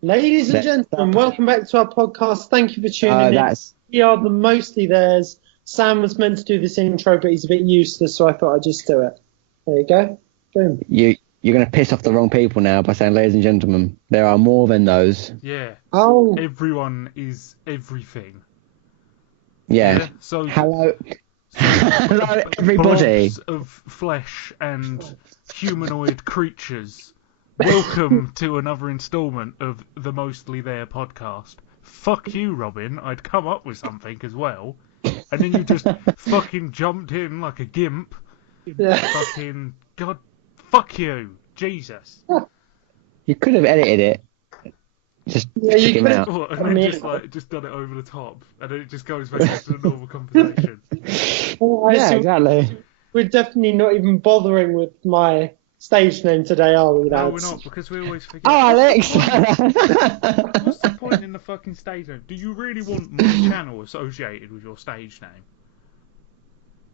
Ladies and gentlemen, welcome back to our podcast. Thank you for tuning in. We are the Mostly Theirs. Sam was meant to do this intro, but he's a bit useless, so I thought I'd just do it. There you go. Boom. You're going to piss off the wrong people now by saying, ladies and gentlemen, there are more than those. Yeah. Oh. Everyone is everything. Yeah. So hello, hello everybody. Blobs of flesh and humanoid creatures. Welcome to another instalment of the Mostly There podcast. Fuck you, Robin. I'd come up with something as well. And then you just fucking jumped in like a gimp. Yeah. Fucking God. Fuck you. Jesus. You could have edited it. Just you him could out. What, and then just done it over the top. And then it just goes back into the normal conversation. Yeah, exactly. We're definitely not even bothering with my stage name today, are we, lads? No, we're not, because we always forget. Oh, Alex! What's the point in the fucking stage name? Do you really want my channel associated with your stage name?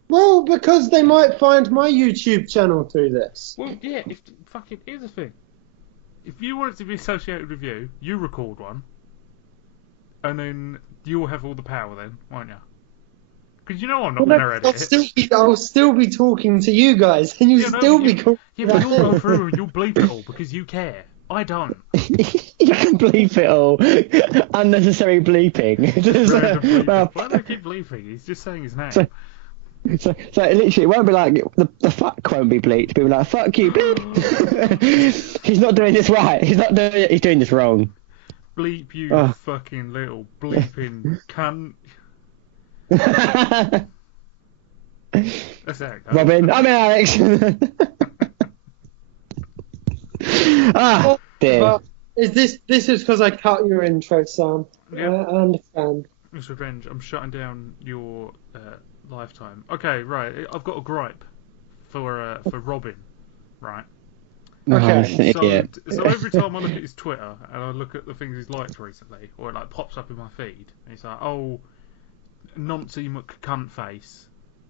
Well, because they might find my YouTube channel through this. Well, yeah, here's the thing. If you want it to be associated with you, you record one, and then you'll have all the power then, won't you? Because you know I'm not going to edit it. I'll still be talking to you guys, and you'll still be cool. Yeah, but you'll go through and you'll bleep it all because you care. I don't. You can bleep it all. Unnecessary bleeping. Well, why do I keep bleeping? He's just saying his name. So literally, it won't be like the fuck won't be bleeped. People like fuck you, bleep. He's not doing this right. He's not doing it. He's doing this wrong. Bleep you, fucking little bleeping cunt. That's it. Robin, I'm Alex. Dear. Is this is because I cut your intro, Sam? Yeah. I understand. It's revenge. I'm shutting down your lifetime. Okay, right. I've got a gripe for Robin, right? Okay. So every time I look at his Twitter and I look at the things he's liked recently, or it like pops up in my feed, and he's like, "Oh, Nancy McCuntface.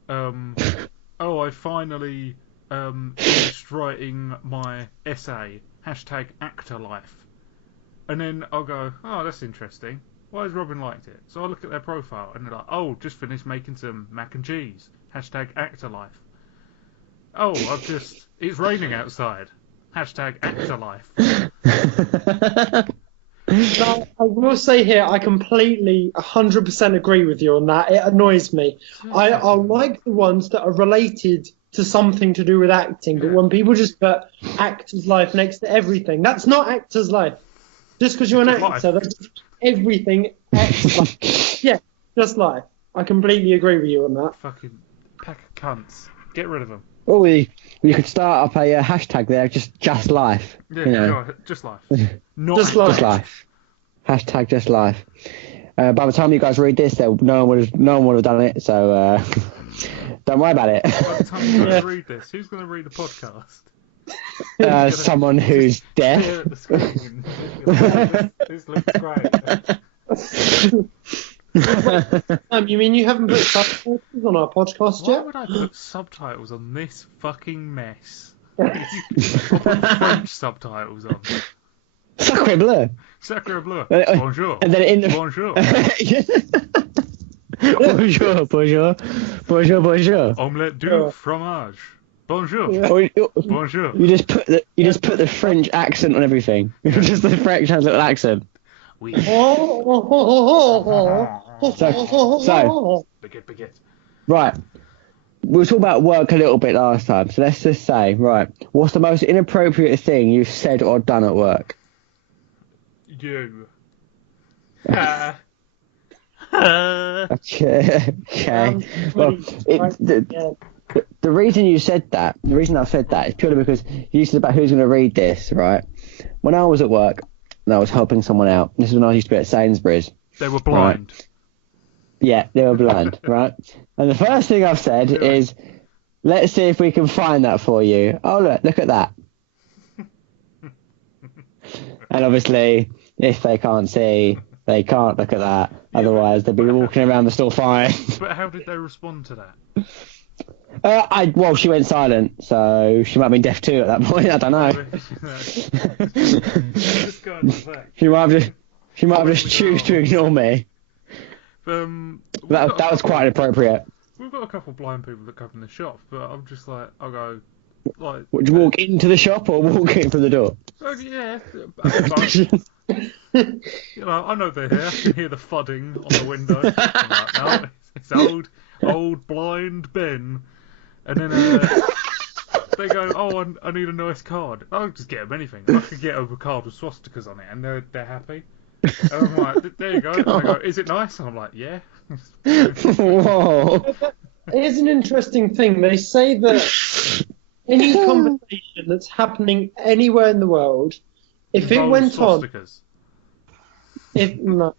I finally finished writing my essay. #ActorLife." And then I'll go, "Oh, that's interesting. Why has Robin liked it?" So I look at their profile and they're like, "Oh, just finished making some mac and cheese. #ActorLife. Oh, it's raining outside. #ActorLife." Now, I will say here, I completely 100% agree with you on that. It annoys me. I like the ones that are related to something to do with acting, but when people just put actor's life next to everything, that's not actor's life. Just because you're an actor, that's everything actor's life. Yeah, just life. I completely agree with you on that. Fucking pack of cunts. Get rid of them. Oh, we could start up a hashtag there, just life. Yeah, you know. Just life. Not just life. Hashtag just life. By the time you guys read this, no one would have done it. So don't worry about it. By the time you guys read this, who's going to read the podcast? Someone who's deaf. Stare at the screen. This looks great. You mean you haven't put subtitles on our podcast yet? Why would I put subtitles on this fucking mess? I'll put French subtitles on. Sacre bleu. Sacre bleu. Bonjour. And then in the... Bonjour. Bonjour. Omelette du fromage. Bonjour. Bonjour. You just put the French accent on everything. Just the French has a little accent. Oui. So, Baguette. right. We were talking about work a little bit last time, so let's just say, right, what's the most inappropriate thing you've said or done at work? You. Okay. Well, the reason you said that, the reason I've said that is purely because you said about who's going to read this, right? When I was at work and I was helping someone out, this is when I used to be at Sainsbury's. They were blind. Right? Yeah, they were blind, right? And the first thing I've said is, let's see if we can find that for you. Oh, look at that. And obviously, if they can't see, they can't look at that. Otherwise, they'd be walking around the store fine. But how did they respond to that? Well, she went silent, so she might have been deaf too at that point. I don't know. Just going to back. She might have just choose to ignore me. That was quite inappropriate. We've got a couple of blind people that come in the shop, but I'm just like, I'll go, like... Would you walk into the shop or walk in from the door? Yeah. You know, I know they're here. I can hear the fudding on the window. I'm like, no, it's old blind Ben. And then they go, oh, I need a nice card. I'll just get them anything. I could get them a card with swastikas on it, and they're happy. And I'm like, there you go. And they go, is it nice? And I'm like, yeah. Whoa. It is an interesting thing. They say that any conversation that's happening anywhere in the world, if it went swastikas. on,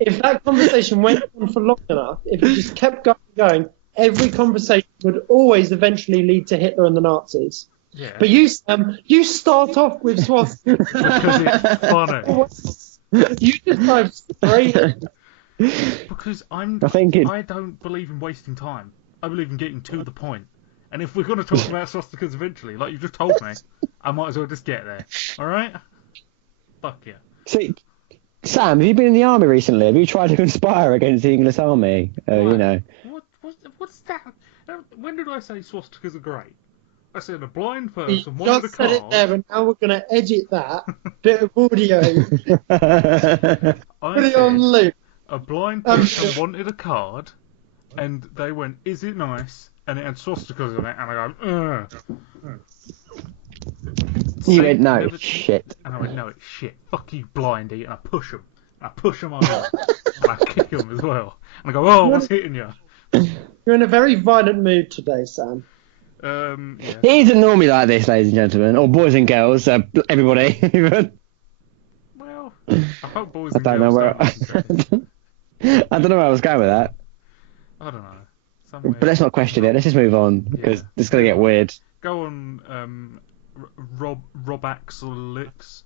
if that conversation went on for long enough, if it just kept going, every conversation would always eventually lead to Hitler and the Nazis. Yeah. But you start off with swastikas. Because it's funny. You just dive straight in. Because I don't believe in wasting time. I believe in getting to the point. And if we're going to talk about swastikas eventually, like you just told me, I might as well just get there. Alright? Fuck yeah. See, Sam, have you been in the army recently? Have you tried to conspire against the English army? You know. What's that? When did I say swastikas are great? I said a blind person You wanted just a card. said it there, and now we're going to edit that bit of audio. Put it on loop. A blind person wanted a card, and they went, is it nice? And it had swastikas on it, and I go, You went, no, it's shit. And I went, no, it's shit. Fuck you, blindy. And I push them. And I push them over. And I kick them as well. And I go, oh, what's hitting you? You're in a very violent mood today, Sam. Yeah. He isn't normally like this, ladies and gentlemen, or boys and girls, everybody. Well, I hope boys and I don't know girls where. don't. I don't know where I was going with that. I don't know. Somewhere. But let's not question it. Let's just move on because it's going to get weird. Go on, Rob Axelix.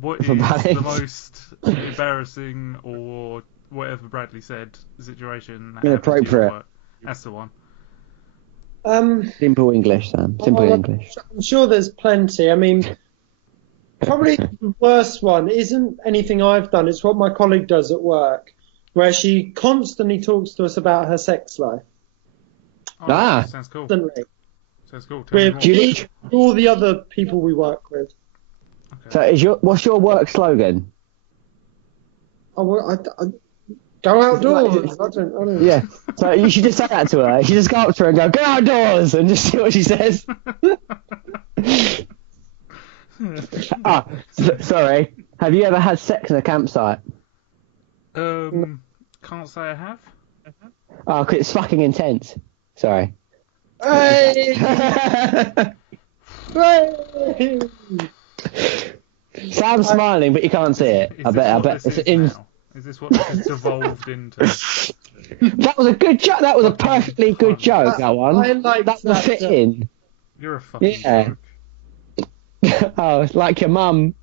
What is the most embarrassing or whatever Bradley said situation? Inappropriate. That's the one. Simple English, Sam. Simple English. I'm sure there's plenty. I mean, probably the worst one isn't anything I've done. It's what my colleague does at work, where she constantly talks to us about her sex life. Oh, sounds cool. Constantly. Sounds cool. With all the other people we work with. Okay. So, what's your work slogan? Go outdoors. I don't. Yeah. So you should just say that to her. You should just go up to her and go outdoors and just see what she says. Sorry. Have you ever had sex in a campsite? Can't say I have. Oh, 'cause it's fucking intense. Sorry. Hey! Hey! Sam's smiling, but you can't see it. I bet. Is this what this has devolved into? That was a good joke. That was a perfectly good joke. That one. I liked that will fit in. You're a fucking joke. Oh, it's like your mum.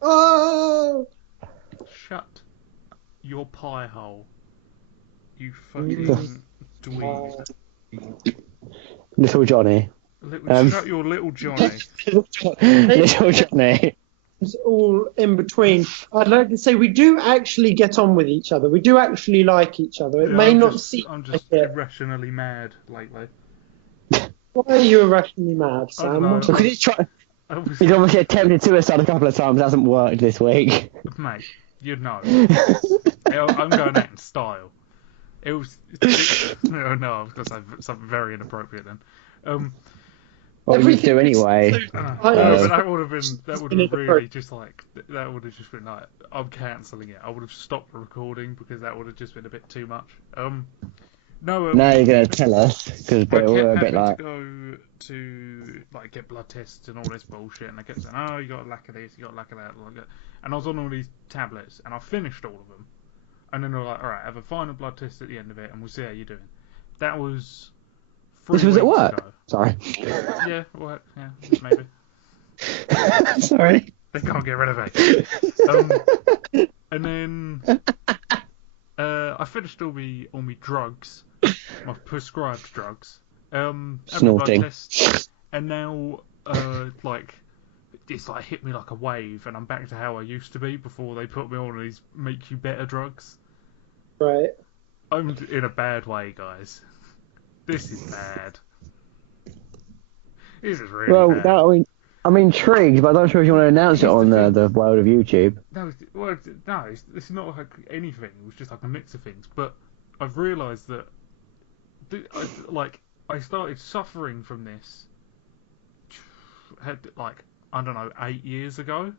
Oh! Shut your pie hole. You fucking dweeb. Little Johnny. Shut your little Johnny. Little Johnny. It's all in between. I'd like to say we do actually get on with each other. We do actually like each other. It may not seem I'm just like it. irrationally mad lately. Why are you irrationally mad, Sam? Because he's obviously attempted suicide a couple of times. Hasn't worked this week. Mate, you'd know. I'm going out in style. No, I was going to say something very inappropriate then. What would you do anyway? But that would have been really just like, that would have just been like, I'm cancelling it. I would have stopped the recording because that would have just been a bit too much. Now you're going to tell us because we're a bit like. To go to like get blood tests and all this bullshit, and they kept saying, "Oh, you got a lack of this, you got a lack of that," and I was on all these tablets, and I finished all of them, and then they were like, "All right, have a final blood test at the end of it, and we'll see how you're doing." That was. This was at work. Ago. Sorry. Yeah, well, yeah, maybe. Sorry. They can't get rid of it. And then I finished all my drugs, my prescribed drugs. Snorting. Blood tests, and now like it's like hit me like a wave, and I'm back to how I used to be before they put me on these make you better drugs. Right. I'm in a bad way, guys. This is bad. This is really bad. I'm intrigued, but I'm not sure if you want to announce it on the world of YouTube. No, it's not like anything. It was just like a mix of things. But I've realised that, I started suffering from this, I don't know, 8 years ago,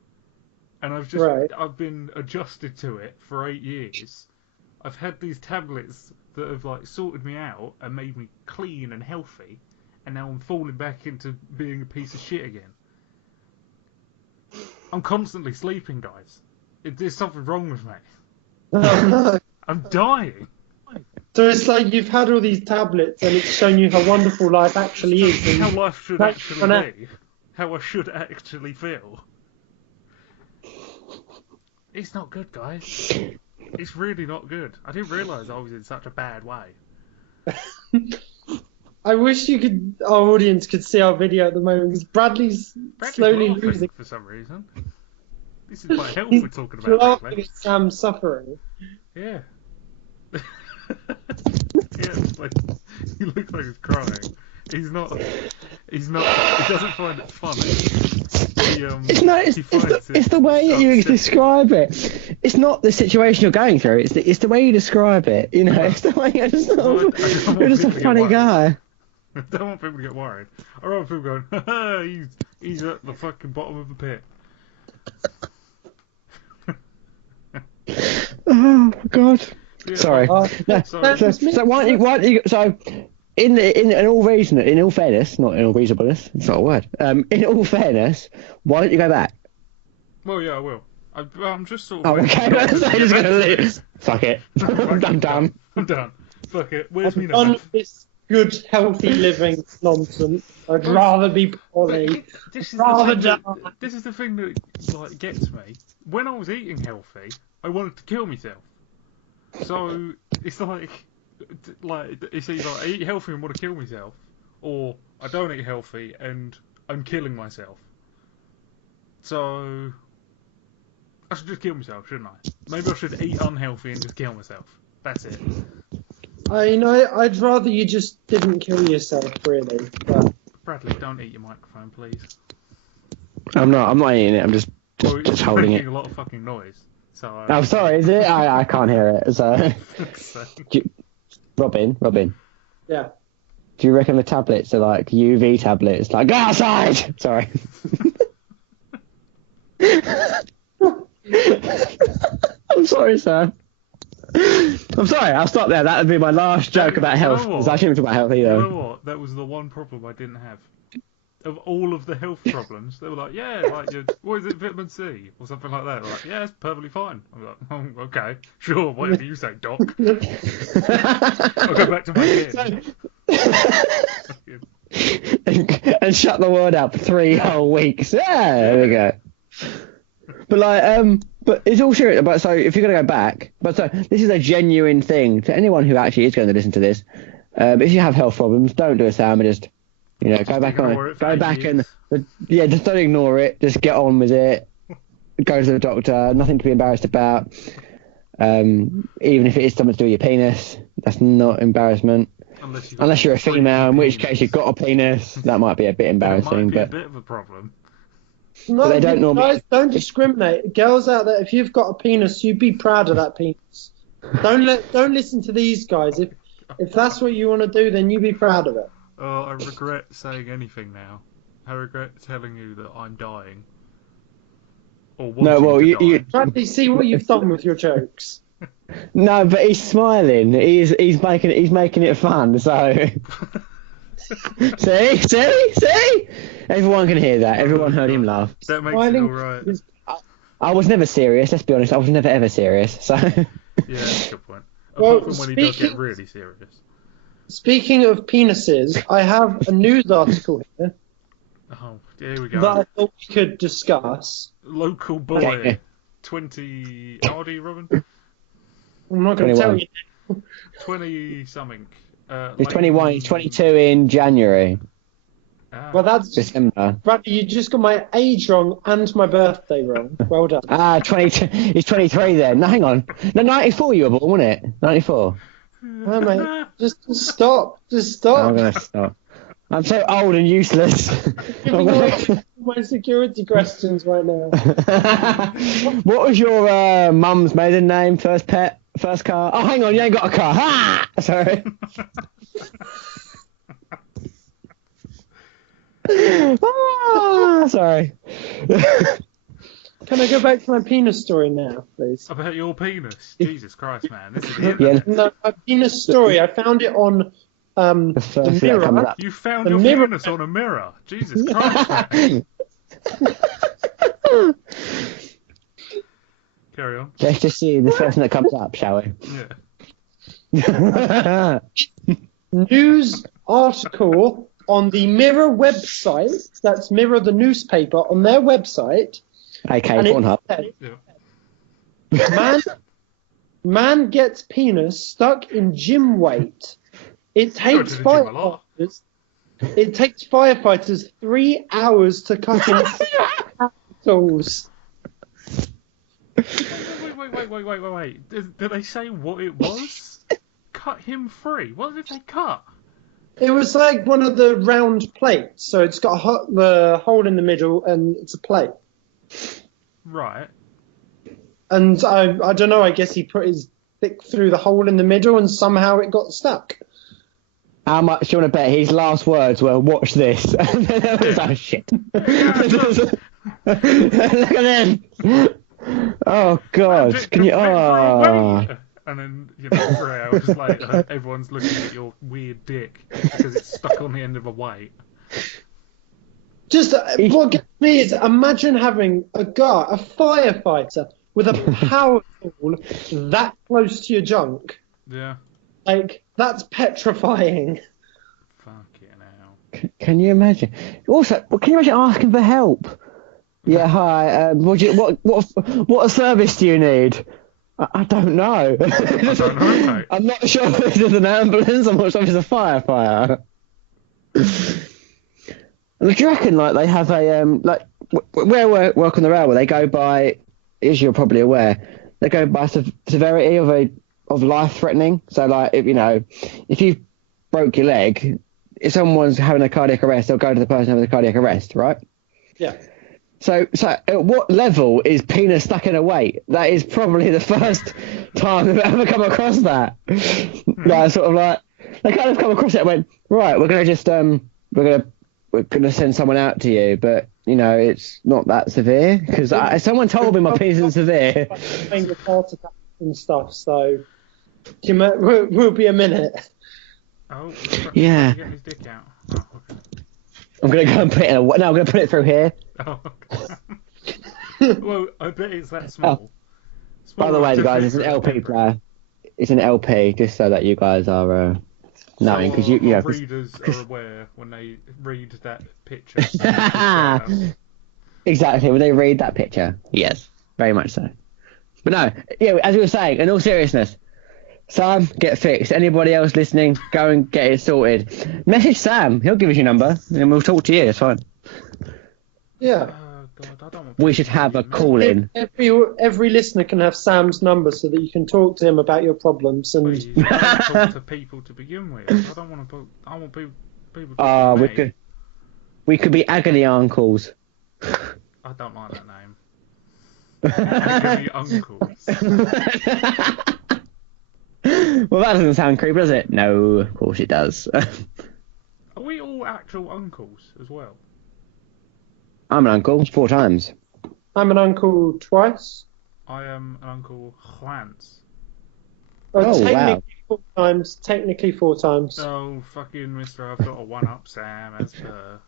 and I've been adjusted to it for 8 years. I've had these tablets that have like sorted me out and made me clean and healthy, and now I'm falling back into being a piece of shit again. I'm constantly sleeping, guys. There's something wrong with me. I'm dying. So it's like you've had all these tablets and it's shown you how wonderful life actually is. How life should actually be. How I should actually feel. It's not good, guys. It's really not good. I didn't realise I was in such a bad way. I wish our audience could see our video at the moment, because Bradley's slowly losing. For some reason. This is my health we're talking about. Laughing at Sam's suffering. Yeah. Yeah, he looks like he's crying. He's not. He doesn't find it funny. It's the way that you describe it. It's not the situation you're going through. It's the way you describe it. You know, it's the way you're just a funny guy. I don't want people to get worried. I want people going, haha, he's at the fucking bottom of the pit. Oh God. Yeah, Sorry. So why don't you? So in all fairness, not in all reasonableness, it's not a word. In all fairness, why don't you go back? Well, yeah, I will. I'm just sort of. Oh, okay. I'm just gonna leave. Fuck it. I'm done. I'm done. Fuck it. Where's me None now? of this good, healthy living nonsense. I'd rather be poorly. This is the thing that gets me. When I was eating healthy, I wanted to kill myself. So it's like it's either I eat healthy and want to kill myself, or I don't eat healthy and I'm killing myself. So I should just kill myself, shouldn't I? Maybe I should eat unhealthy and just kill myself. That's it. I'd rather you just didn't kill yourself, really. But... Bradley, don't eat your microphone, please. I'm not eating it. I'm just holding it. Making a lot of fucking noise. So. I'm sorry. Is it? I can't hear it. So. Robin. Yeah. Do you reckon the tablets are like UV tablets? Like, go outside! Sorry. I'm sorry, sir. I'm sorry, I'll stop there. That would be my last joke about health. Because I shouldn't talk about health either. You know what? That was the one problem I didn't have. Of all of the health problems, they were like, yeah, like, what is it, vitamin C? Or something like that. They're like, yeah, it's perfectly fine. I'm like, oh, okay, sure, whatever you say, doc. I'll go back to my kid. and shut the world out for 3 whole weeks. Yeah, there we go. But but it's all serious. But so if you're gonna go back, so this is a genuine thing to anyone who actually is going to listen to this. If you have health problems, don't do a Sam and just go back and just don't ignore it. Just get on with it. Go to the doctor. Nothing to be embarrassed about. Even if it is something to do with your penis, that's not embarrassment. Unless you're a female, in which case you've got a penis, that might be a bit embarrassing. That might be a bit of a problem. No, they guys, don't discriminate. Girls out there, if you've got a penis, you be proud of that penis. Don't listen to these guys. If that's what you want to do, then you be proud of it. Oh, I regret saying anything now. I regret telling you that I'm dying. Or you Bradley, see what you've done with your jokes. No, but he's smiling. He's making it fun. So. See? Everyone can hear that. Everyone heard him laugh. That makes it all right. I was never serious. Let's be honest. I was never ever serious. So. Yeah, that's a good point. Apart from when he does get really serious. Speaking of penises, I have a news article here. Oh, here we go. That I thought we could discuss. Local boy, 20. How old are you, Robin? I'm not going to tell you. 20 something. He's 21. He's 22 in January. Well, that's December. Bradley, you just got my age wrong and my birthday wrong. Well done. 22. He's 23 then. No, hang on. No, 94 you were born, wasn't it? 94. No, mate. Just stop. Just stop. I'm going to stop. I'm so old and useless. Giving away my security questions right now. What was your mum's maiden name? First pet? First car? Oh, hang on. You ain't got a car. Ha! Sorry. Sorry. Can I go back to my penis story now, please? About your penis? Jesus Christ, man. This is the internet. No, my penis story. I found it on the mirror. You found your penis on a mirror? Jesus Christ, man. Carry on. Let's just see the first thing that comes up, shall we? Yeah. News article on the Mirror website. That's Mirror the newspaper on their website. Okay, Pornhub. Man gets penis stuck in gym weight. It takes firefighters. It takes firefighters 3 hours to cut in tools. Wait. Did they say what it was? Cut him free. What did they cut? It was like one of the round plates, so it's got the hole in the middle, and it's a plate. Right. And I don't know. I guess he put his dick through the hole in the middle, and somehow it got stuck. How much do you want to bet his last words were, watch this? And then I was like, shit. Look at them. Oh, God. Can you... Oh. And then, 3 hours later, everyone's looking at your weird dick because it's stuck on the end of a weight. Just, what gets me is, imagine having a firefighter, with a power tool that close to your junk. Yeah. Like, that's petrifying. Fucking hell. Can you imagine? Also, can you imagine asking for help? Yeah, hi. What service do you need? I don't know. I don't know, mate. I'm not sure if this is an ambulance. I'm not sure if it's a firefighter. Do you reckon, like, they have a where we work on the railway? They go by, as you're probably aware, they go by severity of life threatening. So, like, if you broke your leg, if someone's having a cardiac arrest, they'll go to the person having a cardiac arrest, right? Yeah. So at what level is penis stuck in a weight? That is probably the first time I've ever come across that. Like, sort of like, they kind of come across it and went, right, we're going to just, we're going to send someone out to you, but, it's not that severe. Because someone told me my penis is severe. Finger heart attack and stuff, so we'll be a minute. Oh, yeah. Get his dick out. Oh, okay. I'm going to go and put it in I'm going to put it through here. Oh, okay. Well, I bet it's that small. By the way, guys, it's an LP player. It's an LP, just so that you guys are knowing, because our readers are aware when they read that picture. Exactly, when they read that picture. Yes, very much so. But no, as we were saying, in all seriousness, Sam, get fixed. Anybody else listening, go and get it sorted. Message Sam. He'll give us your number, and we'll talk to you. It's fine. Yeah. God, I don't want we should have a call-in. Every listener can have Sam's number so that you can talk to him about your problems. And please, I don't talk to people to begin with. I don't want to. I want people to talk to me. We could be agony uncles. I don't like that name. Agony uncles. Well, that doesn't sound creepy, does it? No, of course it does. Are we all actual uncles as well? I'm an uncle 4 times. I'm an uncle twice. I am an uncle once. Technically 4 times. Oh, fucking mister, I've got a 1-up, Sam, as per...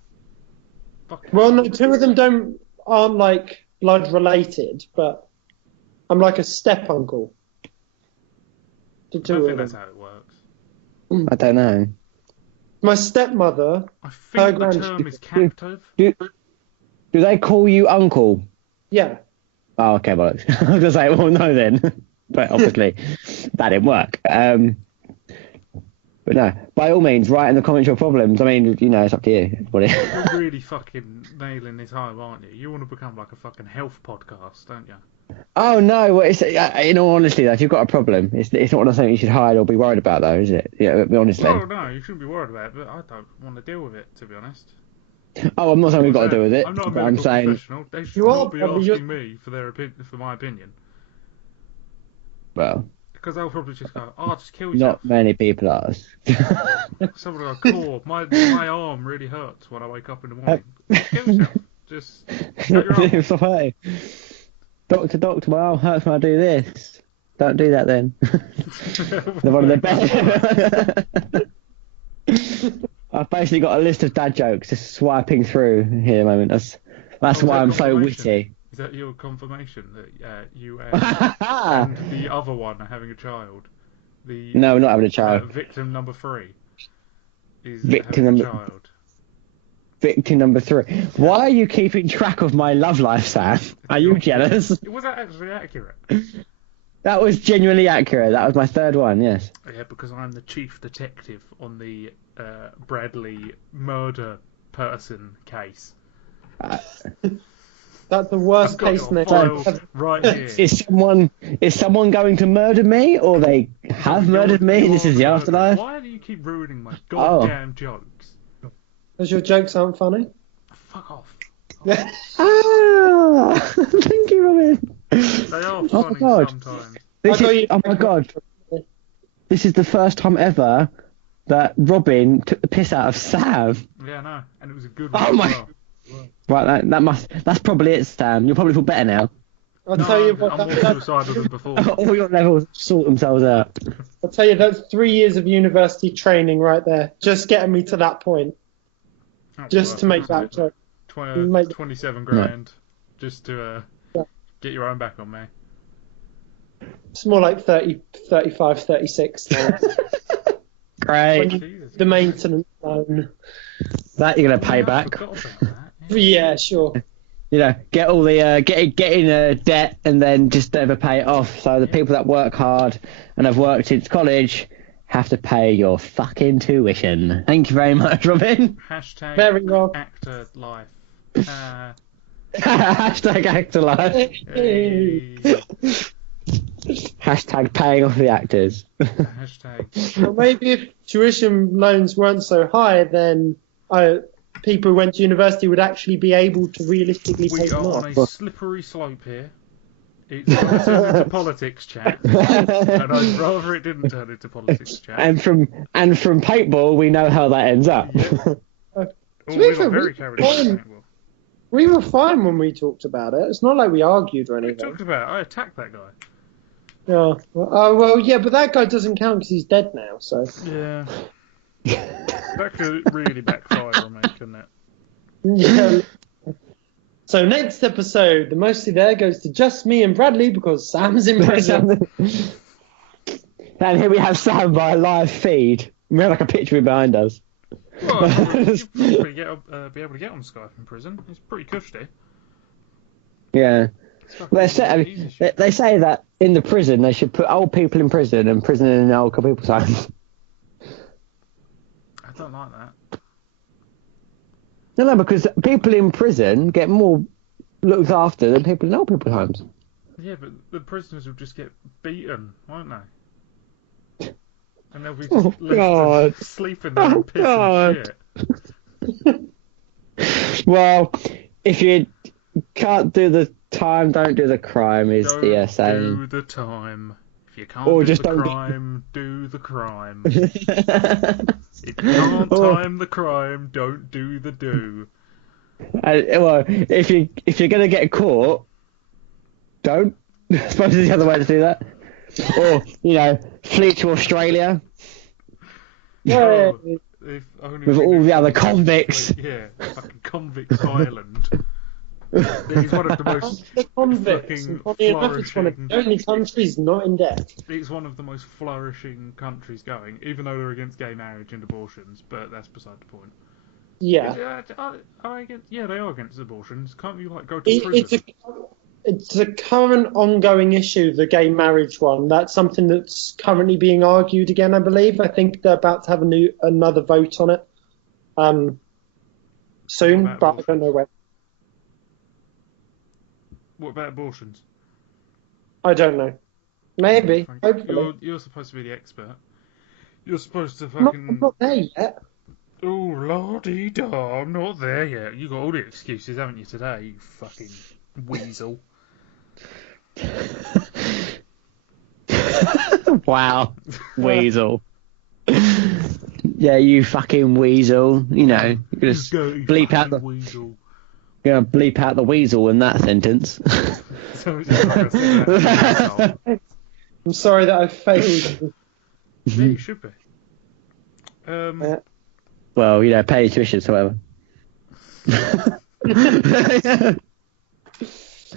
Well, no, 2 of them aren't, like, blood related, but I'm like a step uncle. I don't think that's how it works. I don't know. My stepmother... I think the term is captive. Do they call you uncle? Yeah. Oh, okay, bollocks. I was going to say, well, no then. But obviously, that didn't work. But no, by all means, write in the comments your problems. I mean, it's up to you. You're really fucking nailing this home, aren't you? You want to become like a fucking health podcast, don't you? Oh no! Well, in all honesty, though, if you've got a problem, it's not something you should hide or be worried about, though, is it? Yeah, honestly. Well, no, you shouldn't be worried about it, but I don't want to deal with it, to be honest. Oh, I'm not saying we've got to deal with it. I'm not a but medical saying... professional. They should not be asking me for my opinion. Well, because they'll probably just go, just kill yourself. Not many people ask. Someone will go, cool, my arm really hurts when I wake up in the morning. Kill yourself. Just cut your arm. Stop hurting. Doctor, my arm hurts when I do this. Don't do that then. They're one of the best. I've basically got a list of dad jokes just swiping through here at the moment. That's why I'm so witty. Is that your confirmation that you and the other one are having a child? No, we're not having a child. Victim number 3 is having a child. Victim number 3. Why are you keeping track of my love life, Sam? Are you jealous? Was that actually accurate? That was genuinely accurate. That was my third one, yes. Yeah, because I'm the chief detective on the Bradley murder person case. That's the worst case name. Right here. Is someone going to murder me, or they have murdered me? This is the afterlife. Why do you keep ruining my goddamn jokes? Because your jokes aren't funny. Fuck off. Thank you, Robin. They are funny sometimes. Oh my god. This is the first time ever that Robin took the piss out of Sam. Yeah, I know. And it was a good one. Oh my. Right, that's probably it, Sam. You'll probably feel better now. I'll tell you what. I'm more suicidal than before. All your levels sort themselves out. I'll tell you, that's 3 years of university training right there. Just getting me to that point. That's just to make that joke. 27 grand. Just to get your own back on me. It's more like 30, 35, 36 now. Great. The maintenance loan. That you're going to pay back. I forgot about that. Yeah, sure. Get all the get in debt and then just never pay it off. So the people that work hard and have worked since college have to pay your fucking tuition. Thank you very much, Robin. Hashtag very well. Actor life. Hashtag actor life. Hey. Hashtag paying off the actors. Hashtag. Well, maybe if tuition loans weren't so high, then people who went to university would actually be able to realistically pay them off. We are on a slippery slope here. It's turning into politics chat, and I'd rather it didn't turn into politics chat. And from paintball, we know how that ends up. Yeah. We got very carried away. We were fine when we talked about it. It's not like we argued or anything. We talked about it. I attacked that guy. Yeah. Well, yeah, but that guy doesn't count because he's dead now. So. Yeah. That could really backfire on me, couldn't it? Yeah. So next episode, the mostly there goes to just me and Bradley because Sam's in prison. And here we have Sam by a live feed. We have like a picture behind us. Well, you'd probably be able to get on Skype in prison. It's pretty cushy. Yeah. They say that in the prison they should put old people in prison and prison in old people's homes. I don't like that. No, because people in prison get more looked after than people in old people's homes. Yeah, but the prisoners will just get beaten, won't they? And they'll be just left to sleep in there and piss and shit. Well, if you can't do the time, don't do the crime is the saying. Do the time. If you can't do the crime, do the crime. If you can't time the crime, don't do the do. Well, if you're gonna get caught, don't. I suppose there's the other way to do that. Or flee to Australia. Yeah. With all the other convicts. Yeah, fucking convicts island. It is one of the most it's one of the only countries not in debt. It's one of the most flourishing countries going, even though they're against gay marriage and abortions, but that's beside the point. Yeah. Yeah, they are against abortions. Can't you go to prison? it's a current ongoing issue, the gay marriage one. That's something that's currently being argued again, I believe. I think they're about to have another vote on it soon, but I don't know when. What about abortions? I don't know. Maybe. Hopefully. You're supposed to be the expert. You're supposed to I'm not there yet. Oh, lordy-da, I'm not there yet. You got all the excuses, haven't you, today, you fucking weasel. Wow. Weasel. Yeah, you fucking weasel. You know, you're gonna bleep out the weasel. You're gonna bleep out the weasel in that sentence. I'm sorry that I failed. Yeah, you should be. Well, you know, pay your tuition, however.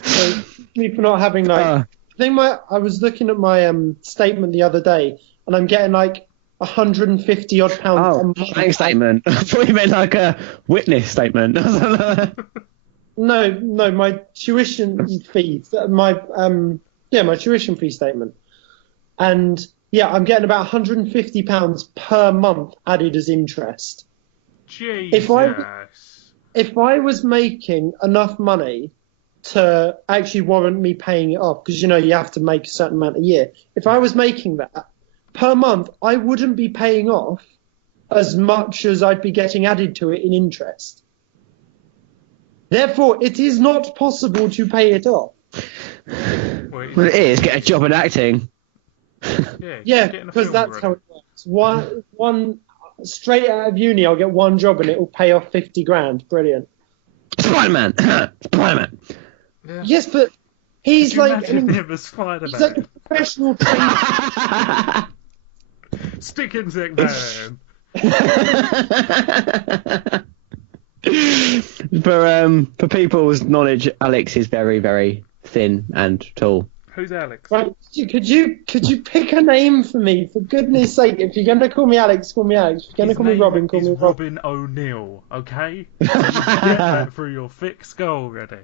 So, me for not having I was looking at my statement the other day, and I'm getting like 150 odd pounds. Oh, bank statement. I thought you meant like a witness statement. No, my tuition fee, my tuition fee statement, and I'm getting about 150 pounds per month added as interest. Jesus. If I was making enough money to actually warrant me paying it off, because you have to make a certain amount a year. If I was making that per month, I wouldn't be paying off as much as I'd be getting added to it in interest. Therefore, it is not possible to pay it off. Well, it is. Get a job in acting. Yeah, because that's how it works. One straight out of uni, I'll get one job and it will pay off 50 grand. Brilliant. Spider-Man. Spider-Man. Yeah. Yes, but he's like him as Spider-Man. He's like a professional trainer. Stick insect man. For people's knowledge, Alex is very, very thin and tall. Who's Alex? Right, could you pick a name for me, for goodness sake? If you're going to call me Alex, call me Alex. If you're going to call me Robin, call me Robin O'Neill, okay? You get that through your thick skull already.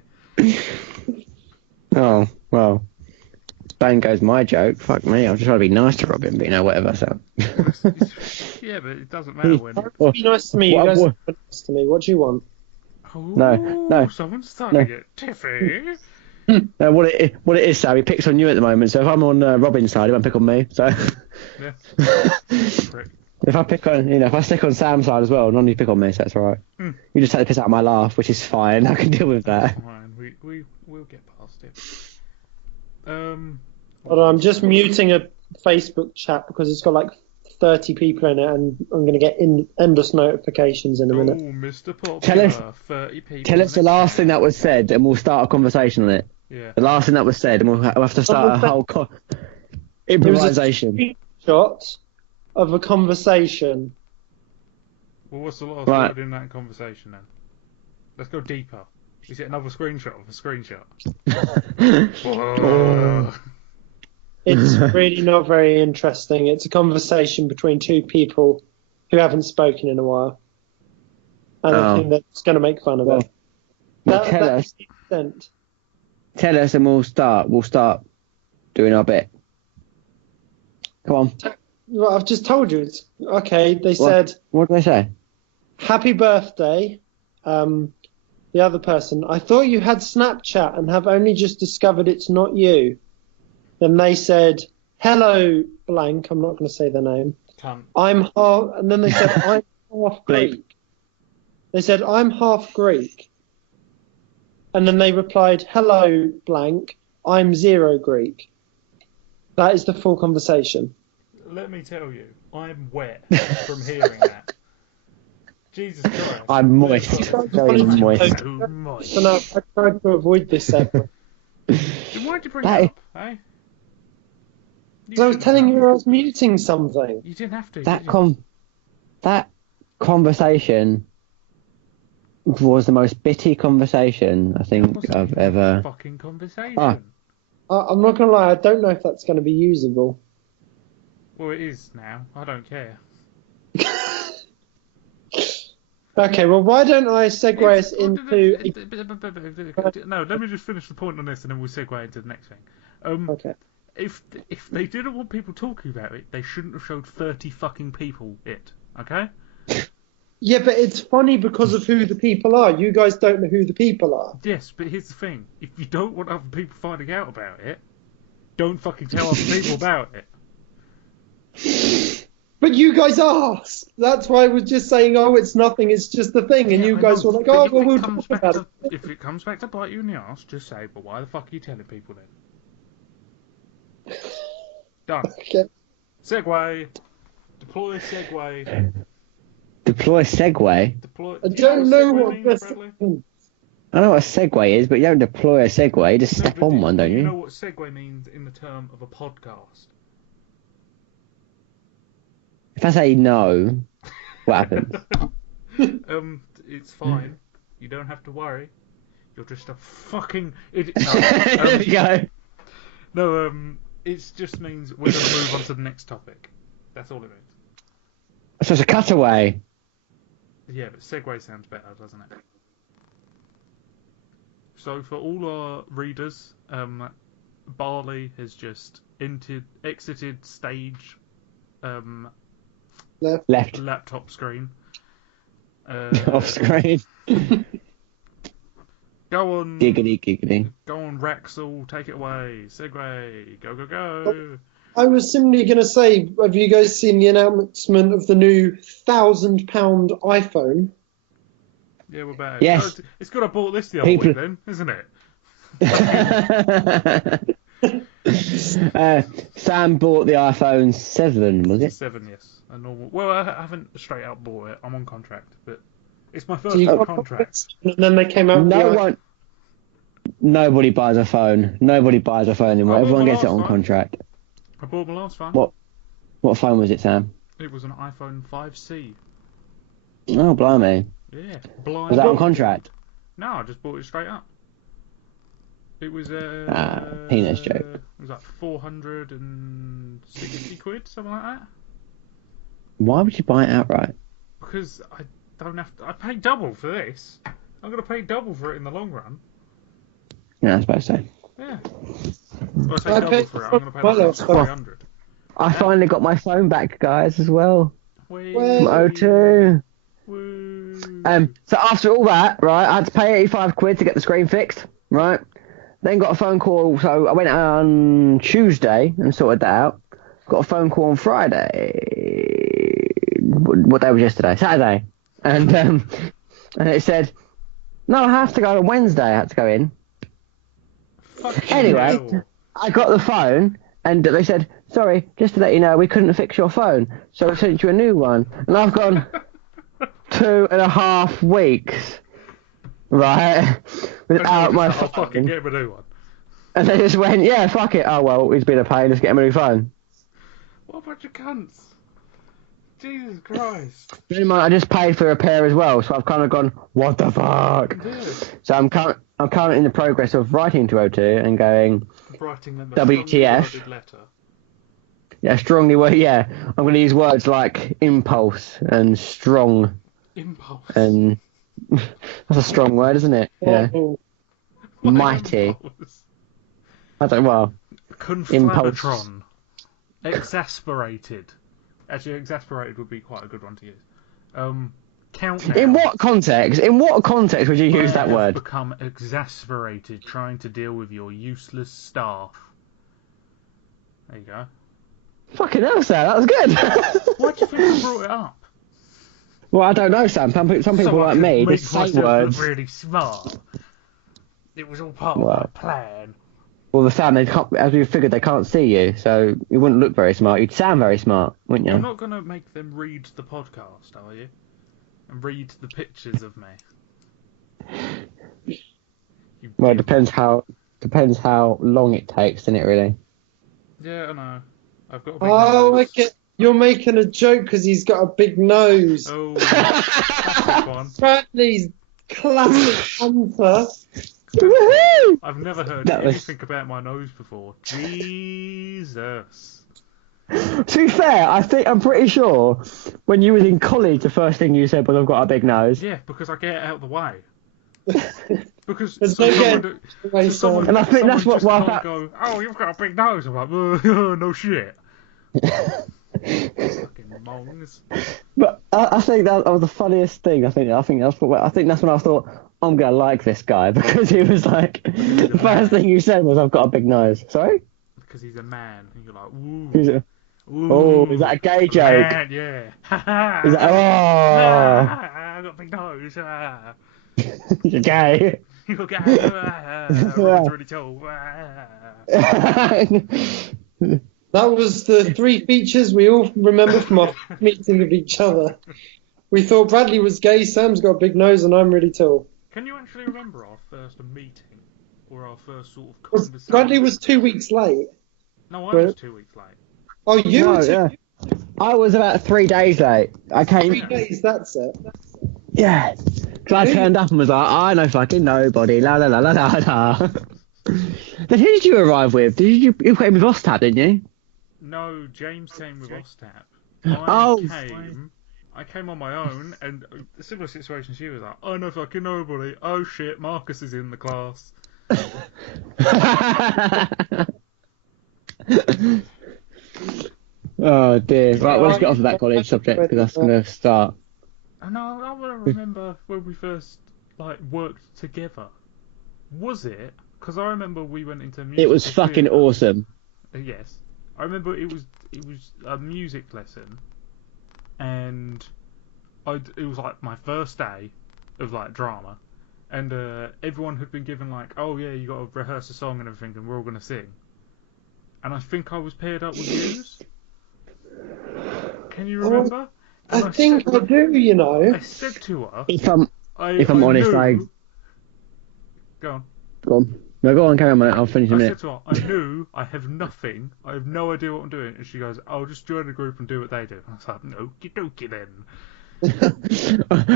Oh, well. Bang goes my joke. Fuck me, I'm just trying to be nice to Robin, but whatever, so. Yeah, but it doesn't matter when... Be nice to me, you guys be nice to me. What do you want? Oh, no. Someone's starting to get tiffy. No, what it is, Sam, he picks on you at the moment, so if I'm on Robin's side, he won't pick on me, so... Yeah. If I pick on, if I stick on Sam's side as well, none of you pick on me, so that's alright. You just take the piss out of my laugh, which is fine, I can deal with that. That's fine, we'll get past it. Hold on, I'm just muting a Facebook chat because it's got like 30 people in it, and I'm going to get endless notifications in a minute. Oh, Mr. Popular, 30 people. Tell us the last thing that was said, and we'll start a conversation on it. Yeah. The last thing that was said, and we'll have to start a whole improvisation. It was a screenshot of a conversation. Well, what's the last word in that conversation then? Let's go deeper. Is it another screenshot of a screenshot? It's really not very interesting. It's a conversation between two people who haven't spoken in a while. And I think that's going to make fun of it. Tell us and we'll start doing our bit. Come on. Well, I've just told you. It's okay. They said... What did they say? Happy birthday. The other person, I thought you had Snapchat and have only just discovered it's not you. Then they said, hello, blank. I'm not going to say their name. Cunt. And then they said, I'm half Greek. They said, I'm half Greek. And then they replied, hello, blank. I'm zero Greek. That is the full conversation. Let me tell you, I'm wet from hearing that. Jesus Christ. I'm moist. Very moist. So no, I tried to avoid this segment. Then why'd you bring it up, eh? So I was telling you I was muting something. You didn't have to. That conversation was the most bitty conversation I think I've ever... Fucking conversation. I'm not going to lie, I don't know if that's going to be usable. Well, it is now. I don't care. Okay, well, why don't I segue us into... No, let me just finish the point on this, and then we'll segue into the next thing. Okay. If they didn't want people talking about it, they shouldn't have showed 30 fucking people it. Okay? Yeah, but it's funny because of who the people are. You guys don't know who the people are. Yes, but here's the thing: if you don't want other people finding out about it, don't fucking tell other people about it. But you guys asked. That's why I was just saying, oh, it's nothing, it's just a thing. And you guys were like, oh, well, we'll talk about it. If it comes back to bite you in the arse, just say, but why the fuck are you telling people then? Done. Okay. Segway. Deploy Segway. Deploy Segway? I don't know what this is. I know what a Segway is, but you don't deploy a Segway. You just step on one, don't you? You know what Segway means in the term of a podcast? If I say no, what happens? It's fine. You don't have to worry. You're just a fucking idiot. No, There you go. No, it just means we're going to move on to the next topic. That's all it means. So it's a cutaway. Yeah, but Segway sounds better, doesn't it? So for all our readers, Barley has just exited stage Left. laptop screen. Off screen. Go on. Giggity. Go on, Raxel. Take it away. Segway. Go, go, go. I was simply going to say, have you guys seen the announcement of the new £1,000 iPhone? Yeah, we're back. Yes. It's got to bought this the other week then, isn't it? Sam bought the iPhone 7, was it? 7, yes. A normal. Well, I haven't straight out bought it. I'm on contract, but it's my first So you got contract. And then they came out with the iPhone. Nobody buys a phone. Nobody buys a phone anymore. Everyone gets it on contract. I bought my last phone. What phone was it, Sam? It was an iPhone 5C. Oh, blimey. Yeah, blind. Was that on contract? No, I just bought it straight up. It was penis joke. It was like 460 quid, something like that. Why would you buy it outright? Because I don't have to. I paid double for this. I'm gonna pay double for it in the long run. Yeah, I suppose so. Yeah. Well, I say double for it. I'm gonna pay like 300. I finally got my phone back, guys, as well. Whee. From O2. Woo. So after all that, right, I had to pay 85 quid to get the screen fixed, right? Then got a phone call, so I went out on Tuesday and sorted that out. Got a phone call on Friday. What day was yesterday? Saturday. And it said, no, I have to go on Wednesday. I had to go in. Anyway, I got the phone, and they said, sorry, just to let you know, we couldn't fix your phone, so we sent you a new one. And I've gone 2.5 weeks, right, without my phone. I'll fucking get him a new one. And they just went, yeah, fuck it. Oh, well, he's been a pain, let's get him a new phone. What a bunch of cunts. Jesus Christ. I just paid for a repair as well, so I've kind of gone, what the fuck? Yeah. So I'm currently in the progress of writing to O2 and going, writing them a WTF. Letter. Yeah, strongly word. Yeah, I'm going to use words like impulse and strong. Impulse. And that's a strong word, isn't it? Yeah. Mighty. Impulse? I don't. Well. Conflamatron. Exasperated. Actually, exasperated would be quite a good one to use. Countdown. In what context? In what context would you use that word? Become exasperated trying to deal with your useless staff. There you go. Fucking hell, Sam, that was good. Why do you think I brought it up? Well, I don't know, Sam. Some people like me just say words. Really smart. It was all part of my plan. Well, the Sam, they can't, as we figured, they can't see you, so you wouldn't look very smart. You'd sound very smart, wouldn't you? You're not going to make them read the podcast, are you? And read the pictures of me. Well, it depends how long it takes, doesn't it, really? Yeah, I know. I've got a big nose. I get. You're making a joke because he's got a big nose. Oh, that's one. Bradley's classic hunter. I've never heard anything about my nose before. Jesus. To be fair, I'm pretty sure when you was in college, the first thing you said was, "I've got a big nose." Yeah, because I get it out of the way. Because There's so no someone, getting do- away, so someone, son. And I think someone that's what just why can't go, "Oh, you've got a big nose." I'm like, no shit. Fucking mongs. But I think that was the funniest thing. I think that's when I thought I'm gonna like this guy because he was like the first thing you said was, "I've got a big nose." Sorry. Because he's a man, and you're like, ooh, He's a, ooh. is that a gay joke? Man, yeah. Ha ha. Is that I got a big nose. you're gay? You're gay. Everyone's really tall. That was the 3 features we all remember from our meeting of each other. We thought Bradley was gay, Sam's got a big nose, and I'm really tall. Can you actually remember our first meeting? Or our first sort of conversation? Bradley was 2 weeks late. No, I was 2 weeks late. Oh, you No, were 2 yeah. I was about 3 days late. I came. 3 days, that's it. Yeah. So I turned up and was like, I know fucking nobody. La la la la la la. Then who did you arrive with? You came with Ostap, didn't you? No, James came with Ostap. I came on my own, and a similar situation. She was like, "I know fucking nobody. Oh shit, Marcus is in the class." Oh dear. Right, let's get off of that college subject because that's going to start. I know. I want to remember when we first worked together. Was it? Because I remember we went into music. It was fucking awesome. Yes, I remember it was a music lesson, and it was like my first day of drama, and everyone had been given oh yeah, you got to rehearse a song and everything, and we're all gonna sing. And I think I was paired up with yous. Can you remember? I think I do, you know. I said to her, If I'm honest, Go on. Go on. No, go on, carry on, mate. I'll finish in a minute. I said to her, I knew I have nothing. I have no idea what I'm doing. And she goes, "I'll just join the group and do what they do." And I was like, "Okie dokie then."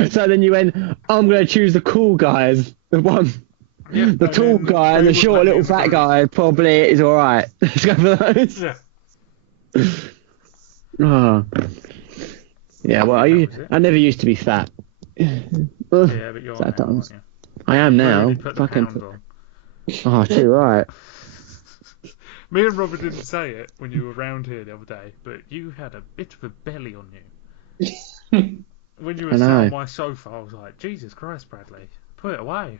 So then you went, I'm going to choose the cool guys. The tall guy and the short little fat guy probably is alright. Let's go for those. Yeah. Oh. Yeah, well, I never used to be fat. Yeah, but you're now, aren't you? I am now. Really put the pounds on. Oh, too right. Me and Robert didn't say it when you were around here the other day, but you had a bit of a belly on you. When you were sat on my sofa, I was like, Jesus Christ, Bradley, put it away.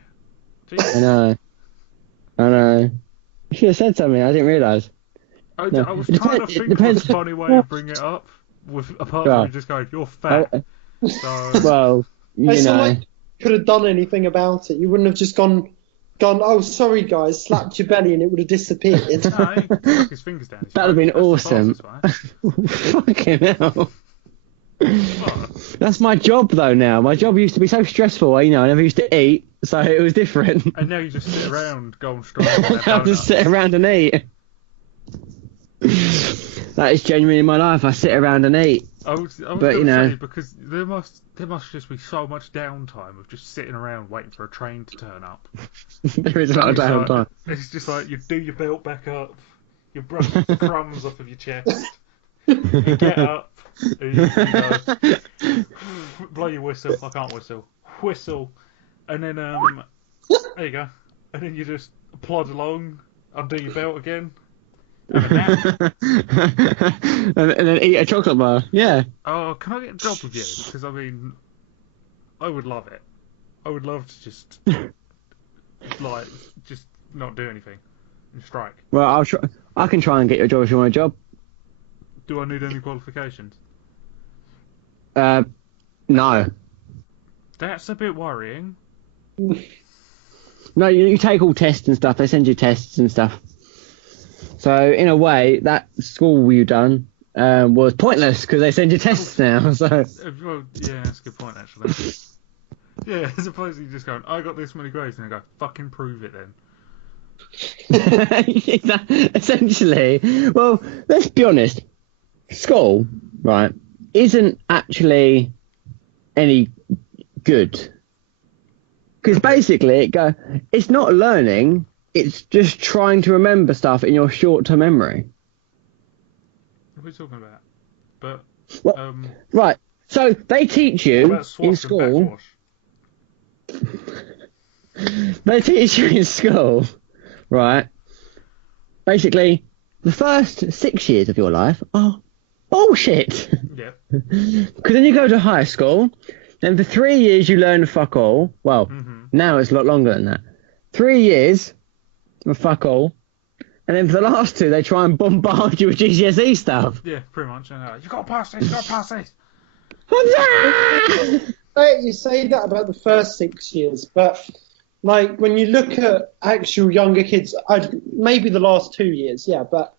Jesus. I know. You should have said something. I didn't realise. I was trying to think of a funny way to bring it up, apart from just going, "You're fat." Well, it's not like you could have done anything about it. You wouldn't have just gone, "Oh, sorry, guys," slapped your belly and it would have disappeared. No, he stuck his fingers down. That would have been awesome. Fucking hell. That's my job though now. My job used to be so stressful, I never used to eat, so it was different. And now you just sit around going strong. I just sit around and eat. That is genuinely my life. I sit around and eat. I was going to say, because there must just be so much downtime of just sitting around waiting for a train to turn up. There is a lot of downtime. It's just you do your belt back up, you brush the crumbs off of your chest, you get up, and you go, blow your whistle. I can't whistle. Whistle, and then there you go, and then you just plod along, undo your belt again. And then eat a chocolate bar. Yeah. Oh, can I get a job with you? Because I would love it. I would love to just just not do anything and strike. Well, I'll try. I can try and get you a job if you want a job. Do I need any qualifications? No. That's a bit worrying. No, you take all tests and stuff. They send you tests and stuff. So in a way, that school you done was pointless because they send you tests now. So. Well, yeah, that's a good point actually. Yeah, as opposed to just going, I got this many grades, and I go, fucking prove it then. Essentially, well, let's be honest. School, right, isn't actually any good because basically it's not learning. It's just trying to remember stuff in your short-term memory. are we talking about? But What? Right. So they teach you in school. They teach you in school, right? Basically, the first 6 years of your life are bullshit. Yeah. Because then you go to high school, and for 3 years you learn fuck all. Well, now it's a lot longer than that. 3 years of fuck all. And then for the last 2, they try and bombard you with GCSE stuff. Yeah, pretty much. You got to pass this, you got to pass this. You say that about the first 6 years, but like when you look at actual younger kids, maybe the last 2 years, yeah, but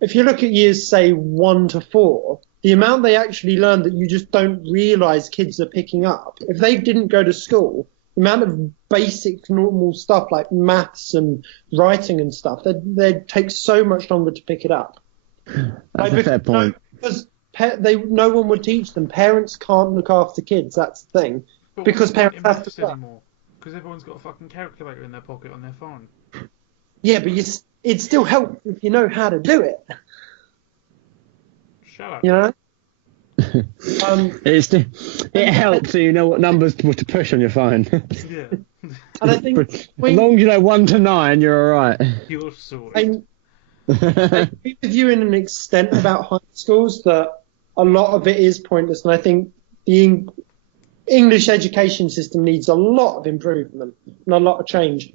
if you look at years, say 1 to 4, the amount they actually learn that you just don't realise kids are picking up, if they didn't go to school, the amount of basic normal stuff like maths and writing and stuff, they'd take so much longer to pick it up. That's a fair point. Because no one would teach them. Parents can't look after kids. That's the thing. But because parents have to work. Anymore? Because everyone's got a fucking calculator in their pocket on their phone. Yeah, but it still helps if you know how to do it. Shut up. You know. It helps so you know what numbers to push on your phone. Yeah. And I think as long as you know 1 to 9, you're all right. You're sorted. I agree with you in an extent about high schools that a lot of it is pointless, and I think the English education system needs a lot of improvement and a lot of change.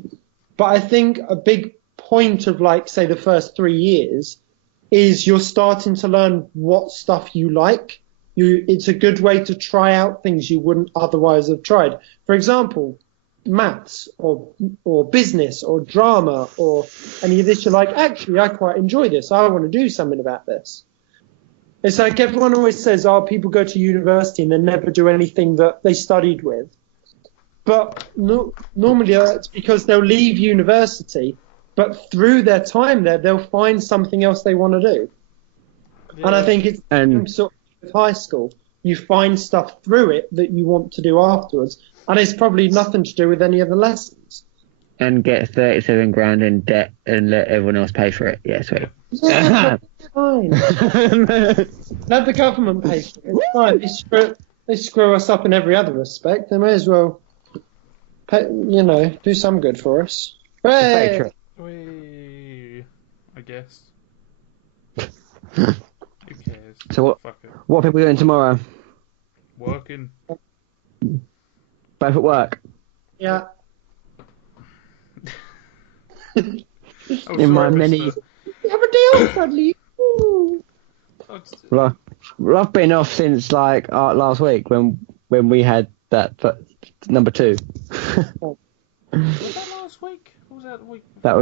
But I think a big point of, like, say, the first 3 years is you're starting to learn what stuff you like. It's a good way to try out things you wouldn't otherwise have tried. For example, maths or business or drama or any of this. You're like, actually, I quite enjoy this. I want to do something about this. It's like everyone always says, people go to university and they never do anything that they studied with. But normally it's because they'll leave university, but through their time there, they'll find something else they want to do. Yeah. And I think it's sort of with high school. You find stuff through it that you want to do afterwards. And it's probably nothing to do with any of the lessons. And get 37 grand in debt and let everyone else pay for it. Yeah, sweet. Yeah, fine. Let the government pay for it. It's fine. They screw us up in every other respect. They may as well, do some good for us. Hey! I guess. Who cares? So what are people doing tomorrow? Working. Both at work? Yeah. In my many... You have a day off, Bradley. Well, I've been off since last week when we had that number 2. Was that last week? Or was that the week? That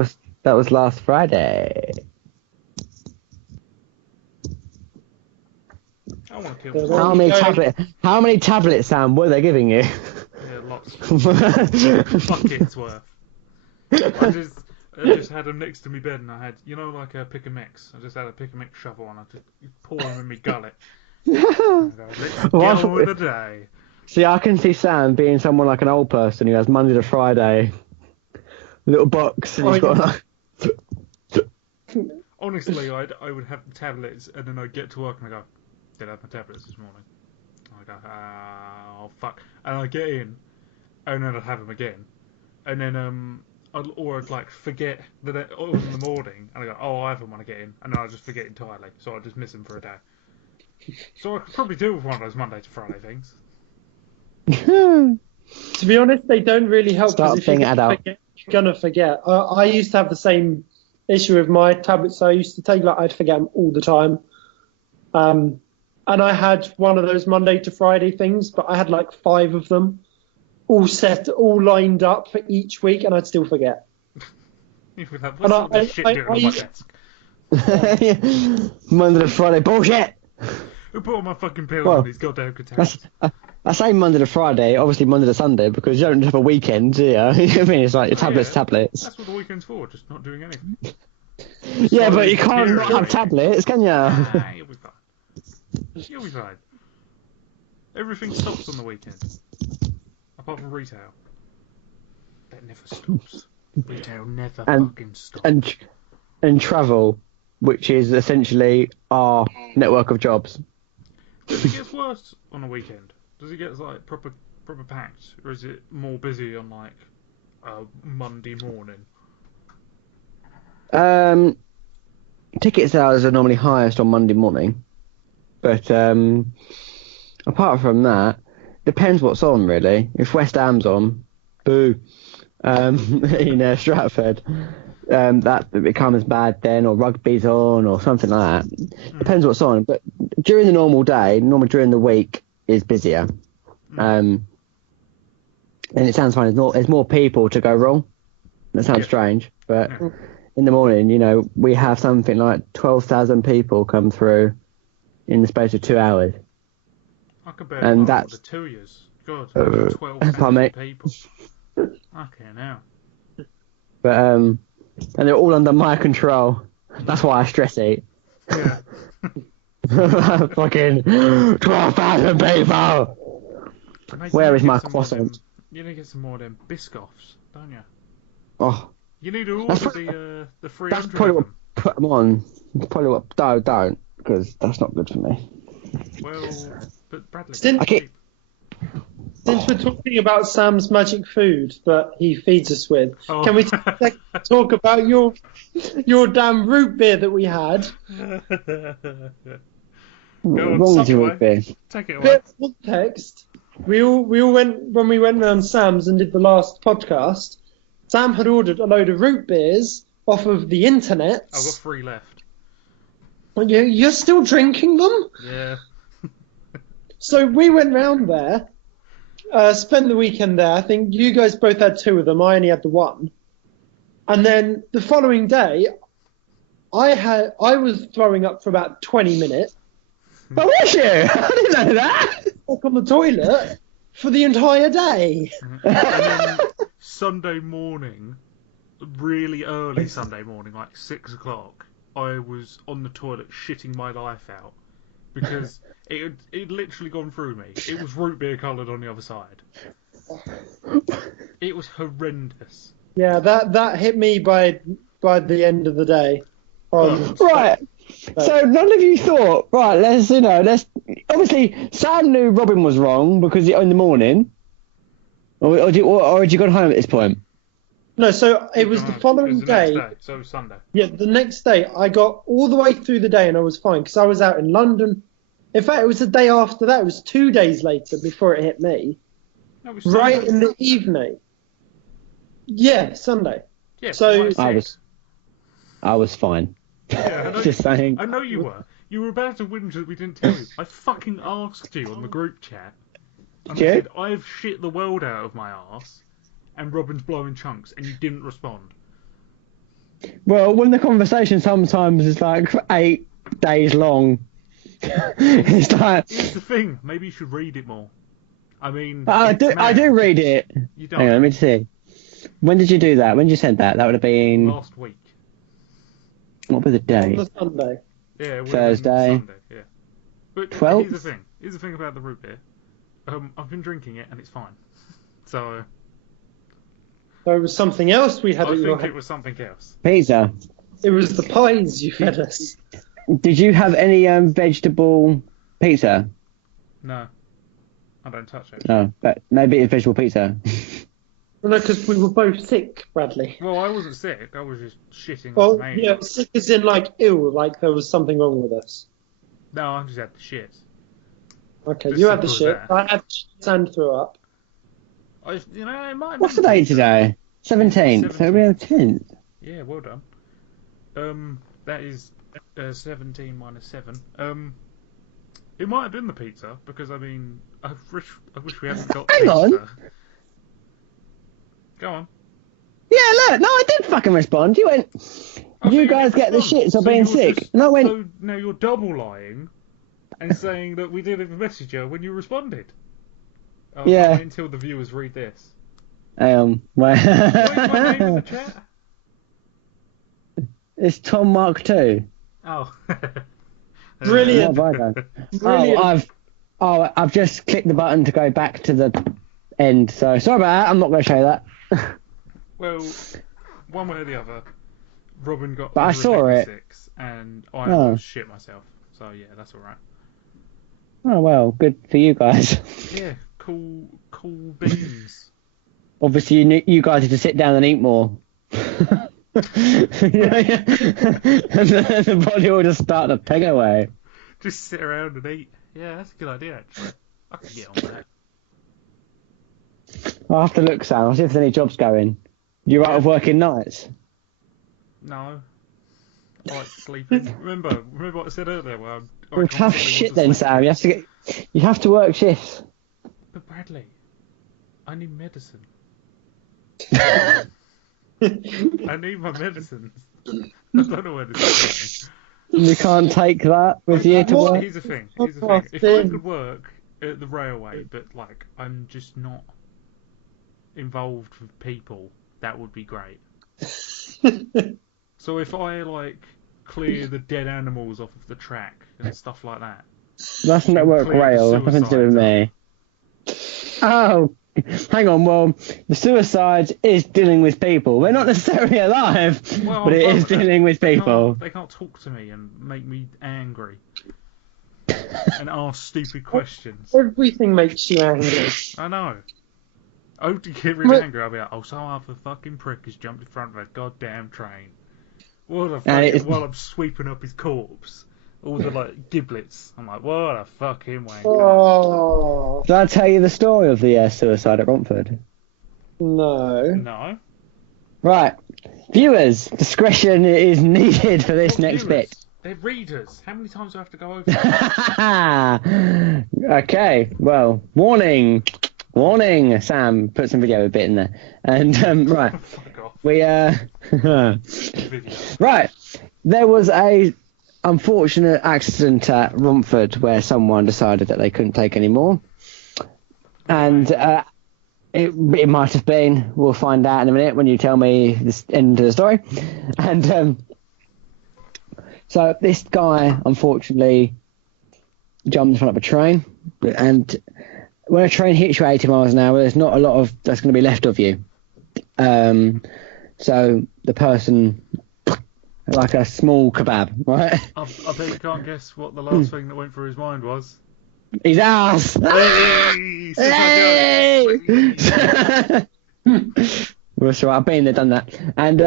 was last Friday. I want to kill How many tablets, Sam, were they giving you? Yeah, lots. Buckets worth. I just had them next to me bed, and I had, like a pick and mix. I just had a pick and mix shovel, and I just pour them in my gullet. Let's get on with the day. See, I can see Sam being someone like an old person who has Monday to Friday little box, and he's got Honestly, I would have the tablets, and then I'd get to work, and I go, did I have my tablets this morning? I go, oh fuck, and I get in, and then I'd have them again, and then I'd forget that in the morning, and I go, I have them when I get in, and then I just forget entirely, so I just miss them for a day. So I could probably do with one of those Monday to Friday things. To be honest, they don't really help. Start being adult. You're gonna forget. I used to have the same issue with my tablets. I used to take I'd forget them all the time. And I had one of those Monday to Friday things, but I had 5 of them, all set, all lined up for each week, and I'd still forget. Monday to Friday bullshit. Who put all my fucking pills on these goddamn containers? I say Monday to Friday, obviously Monday to Sunday, because you don't have a weekend, do you? You know what I mean? It's like your tablets. That's what the weekend's for, just not doing anything. Yeah, but you can't not have tablets, can you? Nah, you'll be fine. You'll be fine. Everything stops on the weekend. Apart from retail. That never stops. Retail never fucking stops. And travel. which is essentially our network of jobs. Does it get worse on a weekend? Does it get like proper packed, or is it more busy on like a Monday morning? Ticket sales are normally highest on Monday morning, but apart from that, depends what's on really. If West Ham's on, boo, in Stratford, that becomes bad then, or rugby's on, or something like that. Depends what's on. But during the normal day, normally during the week is busier. And it sounds fine. There's more people to go wrong. That sounds strange, but in the morning, you know, we have something like 12,000 people come through in the space of 2 hours. I could bear and that's the 2 years. God, 12,000 people. Okay, now. But and they're all under my control. That's why I stress eat. Yeah. Fucking 12,000 people. Mate, where is my croissant? You need to get some more of them Biscoffs, don't you? Oh. You need to order the 300. That's probably what put them on. Probably what don't, because that's not good for me. Well, but Bradley. Since we're talking about Sam's magic food that he feeds us with, can we talk about your damn root beer that we had? Wrong with your root beer. Take it away. Bit of context. We all went when we went round Sam's and did the last podcast. Sam had ordered a load of root beers off of the internet. I've got 3 left. You're still drinking them? Yeah. So we went round there, spent the weekend there. I think you guys both had 2 of them. I only had the 1. And then the following day, I was throwing up for about 20 minutes. But was you? I didn't know that. Walk on the toilet for the entire day. And then Sunday morning, really early Sunday morning, like 6 o'clock, I was on the toilet shitting my life out because it literally gone through me. It was root beer coloured on the other side. It was horrendous. Yeah, that hit me by the end of the day. Right. So none of you thought, right, let's obviously Sam knew Robin was wrong because in the morning, or had you gone home at this point? No, so it was the following day. Next day. So it was Sunday. Yeah, the next day I got all the way through the day and I was fine because I was out in London. In fact, it was the day after that. It was 2 days later before it hit me. Right in the evening. Yeah, Sunday. Yeah, so I was fine. Yeah, Just saying. I know you were. You were about to whinge that we didn't tell you. I fucking asked you on the group chat. And I said, I've shit the world out of my arse, and Robin's blowing chunks, and you didn't respond. Well, when the conversation sometimes is like 8 days long, it's like... Here's the thing. Maybe you should read it more. I mean... I do read it. You don't. Hang on, let me see. When did you do that? When did you send that? That would have been... Last week. What was the day? On the Sunday. Yeah, Thursday. Sunday, yeah. But 12th? Here's the thing about the root beer. I've been drinking it and it's fine. So it was something else we had. I think it was something else. Pizza. It was the pies you fed us. Did you have any vegetable pizza? No, I don't touch it. No, but maybe it's vegetable pizza. Well, no, because we were both sick, Bradley. Well, I wasn't sick. I was just shitting. Well, yeah, sick as in like ill, like there was something wrong with us. No, I just had the shit. Okay, you had the shit. I had the shit and threw up. It might. What's the date today? 17th. So we're on 10th. Yeah, well done. That is 17 minus 7. It might have been the pizza because I mean, I wish we hadn't got. Hang pizza. on. Go on. Yeah, look, no, I did fucking respond. You went, you guys get the shits of being sick. And I went... So now you're double lying and saying that we didn't message you when you responded. Yeah. Wait until the viewers read this. Wait. What is my name in the chat? It's Tom Mark 2. Oh. Brilliant. Brilliant. I've just clicked the button to go back to the end. So sorry about that. I'm not going to show that. Well, one way or the other, Robin got But I saw it. 6, and I almost shit myself. So yeah, that's all right. Oh well, good for you guys. Yeah, cool beans. Obviously, you guys need to sit down and eat more. And the body will just start to peg away. Just sit around and eat. Yeah, that's a good idea, actually. I can get on with that. I'll have to look, Sam. I'll see if there's any jobs going. You're out of working nights? No. I like sleeping. Remember what I said earlier? Well, tough shit then, Sam. You have to work shifts. But Bradley, I need medicine. I need my medicines. I don't know where this is going. You can't take that with you to work? Here's the thing. If I could work at the railway, but like I'm just not involved with people, that would be great. So if I like clear the dead animals off of the track and stuff like that. That's Network Rail. Nothing to do with me. Oh, hang on. Well, the suicide is dealing with people. We're not necessarily alive, but it is dealing with people. They can't talk to me and make me angry and ask stupid questions. Everything makes you angry. I know. I hope to get really angry. I'll be like, some other fucking prick has jumped in front of a goddamn train. What a fucking, while I'm sweeping up his corpse. All the like giblets. I'm like, what a fucking wanker. Oh. Did I tell you the story of the suicide at Romford? No. Right. Viewers, discretion is needed for this next bit. They're readers. How many times do I have to go over that? Okay, well, warning, Sam, put some video a bit in there. And, right. Fuck off. Right, there was a unfortunate accident at Romford where someone decided that they couldn't take any more. And it might have been, we'll find out in a minute when you tell me the end of the story. And so this guy, unfortunately, jumped in front of a train. And when a train hits you at 80 miles an hour, there's not a lot of that's going to be left of you. So the person, like a small kebab, right? I bet you can't guess what the last thing that went through his mind was. His ass! Hey! Well, so I've been there, done that. And,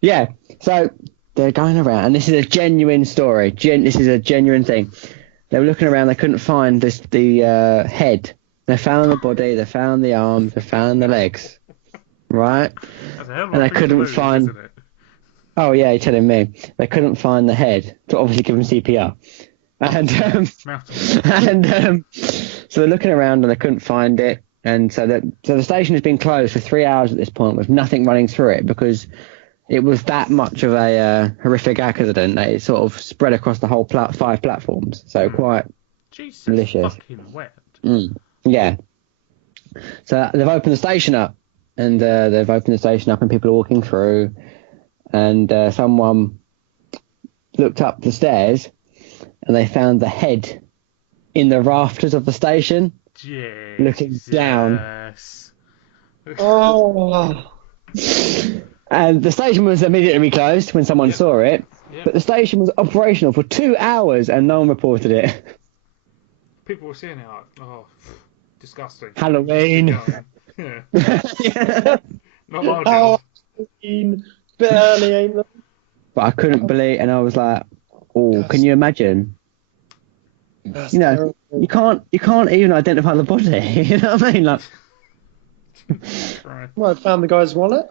yeah, so they're going around, and this is a genuine story. This is a genuine thing. They were looking around, they couldn't find the head. They found the body, they found the arms, they found the legs, right? And they couldn't find... Oh, yeah, you're telling me. They couldn't find the head, to obviously give him CPR. And so they're looking around and they couldn't find it. And so the station has been closed for 3 hours at this point with nothing running through it because it was that much of a horrific accident that it sort of spread across the whole 5 platforms. So quite malicious. Fucking wet. Yeah. So they've opened the station up. And and people are walking through. And someone looked up the stairs and they found the head in the rafters of the station, looking down. Oh. And the station was immediately closed when someone saw it, but the station was operational for 2 hours and no one reported it. People were seeing it like, oh, disgusting. Halloween. Yeah. Not my deal. Halloween. Bit early, ain't it? But I couldn't believe, and I was like, "Oh, can you imagine? That's you know, terrible. you can't even identify the body. You know what I mean? Like, right. Well, I found the guy's wallet.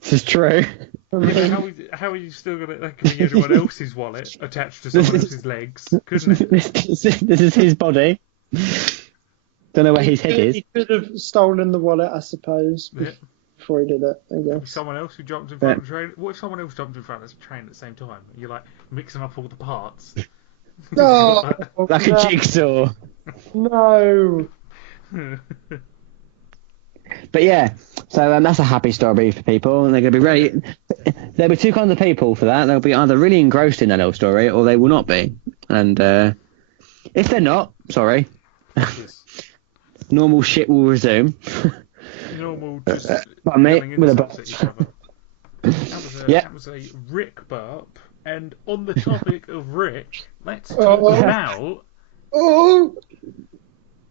This is true. How are you still gonna? That could be anyone else's wallet attached to someone else's legs, couldn't it? This is his body. Don't know where his head is. He could have stolen the wallet, I suppose. Yeah. Before he did it, I guess. Someone else who jumped in front of the train. What if someone else jumped in front of the train at the same time? You're like mixing up all the parts. No, like a jigsaw. No. But yeah, so that's a happy story for people, and they're going to be really. There'll be 2 kinds of people for that. They'll be either really engrossed in that little story, or they will not be. And if they're not, sorry, normal shit will resume. normal, just But mate, yelling with a insults at each other. That was a Rick burp. And on the topic of Rick, let's talk about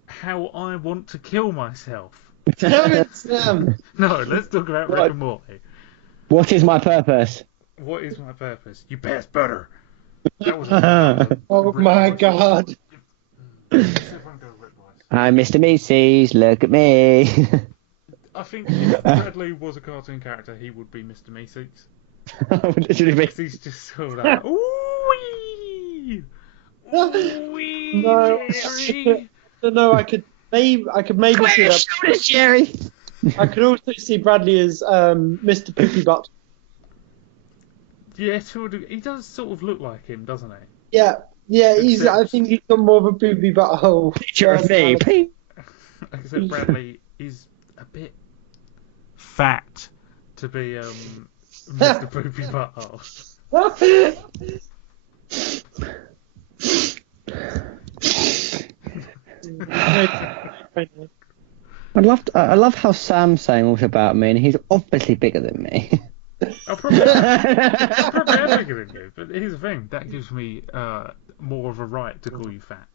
how I want to kill myself. Damn it, Sam. No, let's talk about Rick and Morty. What is my purpose? What is my purpose? You best butter. That was Oh my god. I'm Mr. Macy's, look at me. I think if Bradley was a cartoon character, he would be Mr. Meeseeks. Literally be. He's just sort of like, ooh-wee! Ooh-wee, Jerry! No, I could maybe see that. Jerry. I could also see Bradley as Mr. Poopy Butt. Yeah, sort of, he does sort of look like him, doesn't he? Yeah, I think he's got more of a poopy butthole. Picture of me. Except Bradley is a bit fat to be Mr. Poopy Butthole. I love how Sam's saying all about me, and he's obviously bigger than me. I'm probably bigger than you, but here's the thing: that gives me more of a right to call you fat.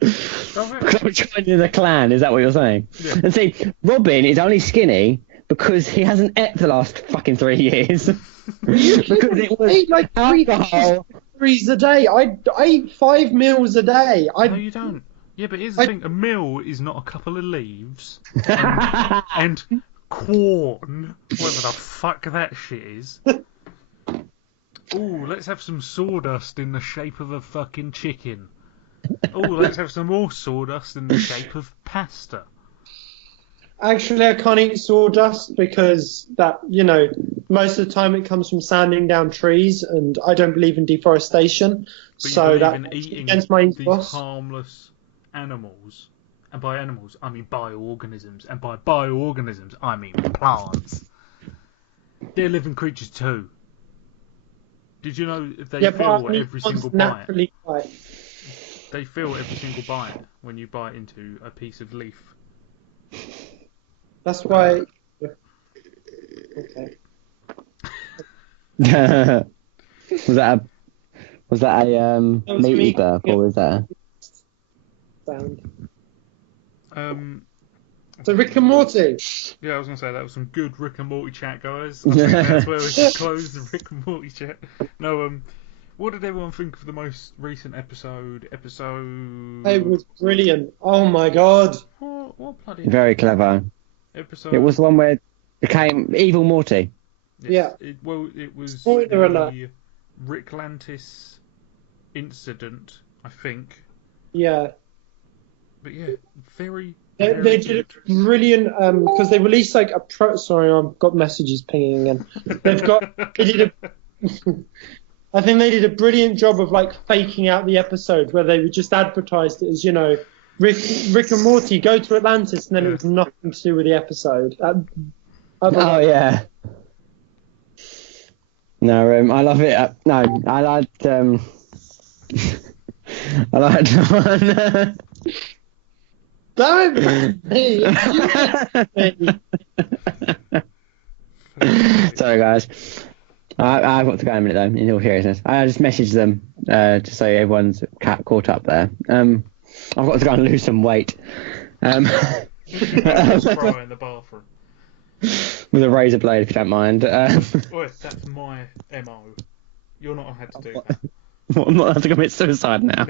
Because I'm joining the clan, is that what you're saying? Yeah. And see, Robin is only skinny because he hasn't ate the last fucking 3 years. Because it was like alcohol. Threes a day. I eat 5 meals a day. No, you don't. Yeah, but here's the thing: a meal is not a couple of leaves and corn, whatever the fuck that shit is. Ooh, let's have some sawdust in the shape of a fucking chicken. Ooh, let's have some more sawdust in the shape of pasta. Actually, I can't eat sawdust because that, most of the time it comes from sanding down trees, and I don't believe in deforestation. But so that's against my ethos. Harmless animals. And by animals, I mean bioorganisms. And by bioorganisms, I mean plants. They're living creatures too. Did you know they feel every single bite? They feel every single bite when you bite into a piece of leaf. That's why... Okay. Was that a meaty burp, or was that sound? So Rick and Morty. Yeah, I was going to say that was some good Rick and Morty chat, guys. I think that's where we should close the Rick and Morty chat. No, what did everyone think of the most recent episode? It was brilliant. Oh my god. What bloody... Very clever. Episode... It was the one where it became Evil Morty. Yes. Yeah. It was Spoiler alert. Rick Lantis incident, I think. Yeah. But yeah, very... They did a brilliant because they released like a Sorry, I've got messages pinging again. I think they did a brilliant job of like faking out the episode where they just advertised it as Rick and Morty go to Atlantis, and then it was nothing to do with the episode. Yeah. No, I love it. I liked. I liked one. Don't. Sorry, guys. I've got to go in a minute though. In all seriousness, I just messaged them to say everyone's caught up there. I've got to go and lose some weight. In the bathroom. With a razor blade, if you don't mind. Well, that's my MO. You're not had to do that. I'm not allowed to commit suicide now.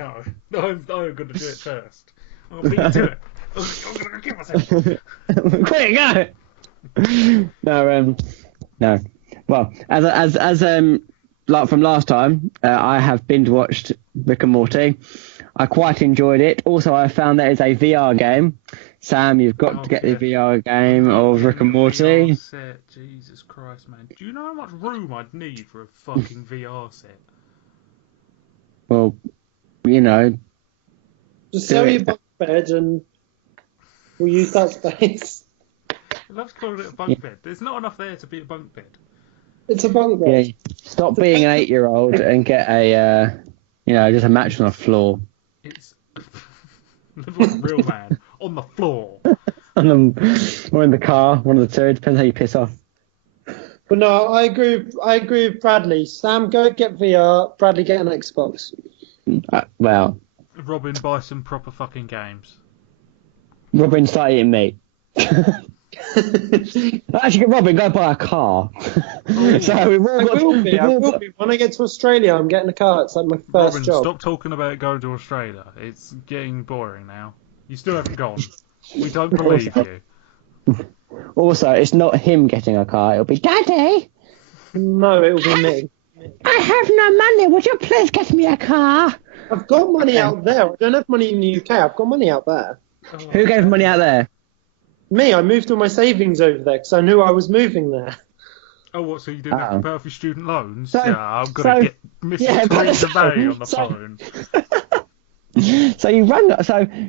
No, I'm going to do it first. I'm going to beat you to it. I'm going to kill myself. Quick, go! No. Well, as like from last time, I have binge watched Rick and Morty. I quite enjoyed it. Also, I found that it's a VR game. Sam, you've got to get the VR game of Rick and Morty. VR set. Jesus Christ, man. Do you know how much room I'd need for a fucking VR set? Well, just sell your bunk bed and we'll use that space. I love calling it a bunk bed. There's not enough there to be a bunk bed. It's a bunk bed. Yeah, stop being an 8-year-old and get a, just a mattress on the floor. It's live like a real man on the floor. or in the car, one of the two. Depends how you piss off. But no, I agree. I agree with Bradley. Sam, go get VR. Bradley, get an Xbox. Well, Robin, buy some proper fucking games. Robin started eating meat. Actually, Robin, go buy a car. So we've all I got. will be. I will be. When I get to Australia, I'm getting a car. It's like my first Robin, job. stop talking about going to Australia. It's getting boring now. You still haven't gone. We don't believe you. Also, it's not him getting a car. It'll be Daddy. No, it will be me. I have no money. Would you please get me a car? I've got money out there. I don't have money in the UK. I've got money out there. Who gave money out there? Me, I moved all my savings over there because I knew I was moving there. Oh, what? So you didn't have to pay off your student loans? So- Yeah, I'm gonna get Mrs. Teresa May on the phone. So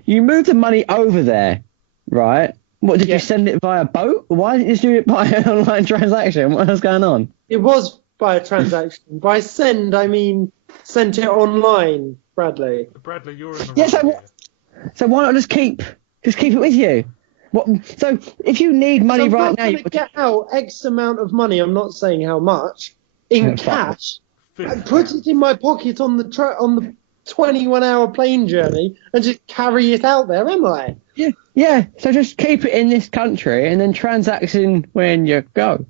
you moved the money over there, right? What, did you send it via boat? Why didn't you just do it by an online transaction? What was going on? It was by a transaction. By send, I mean sent it online, Bradley. Bradley, you're in the Yeah, wrong here. So why not just keep it with you? What? So if you need money So right I'm now, going to get out X amount of money, I'm not saying how much, in cash, and put it in my pocket on the 21-hour plane journey and just carry it out there, am I? Yeah. So just keep it in this country and then transaction when you go.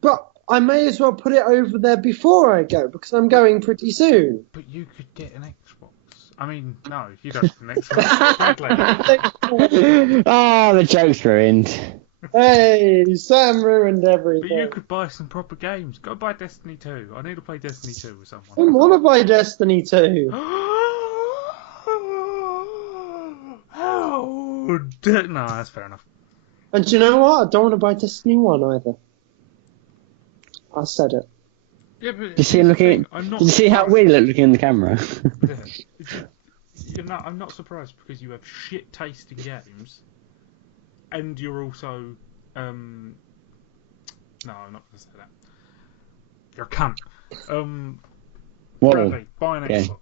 But I may as well put it over there before I go because I'm going pretty soon. But you could get an Xbox. I mean, no, you don't have an Xbox. Bradley. The joke's ruined. Hey, Sam ruined everything. But you could buy some proper games. Go buy Destiny 2. I need to play Destiny 2 with I someone. want to buy Destiny 2. No, that's fair enough. And do you know what? I don't want to buy Destiny 1 either. I said it. Yeah, but Did you see him looking? Did you see how weird he looked looking in the camera? I'm not surprised because you have shit taste in games, and you're also no, I'm not going to say that. You're a cunt. Bradley, buy an Xbox.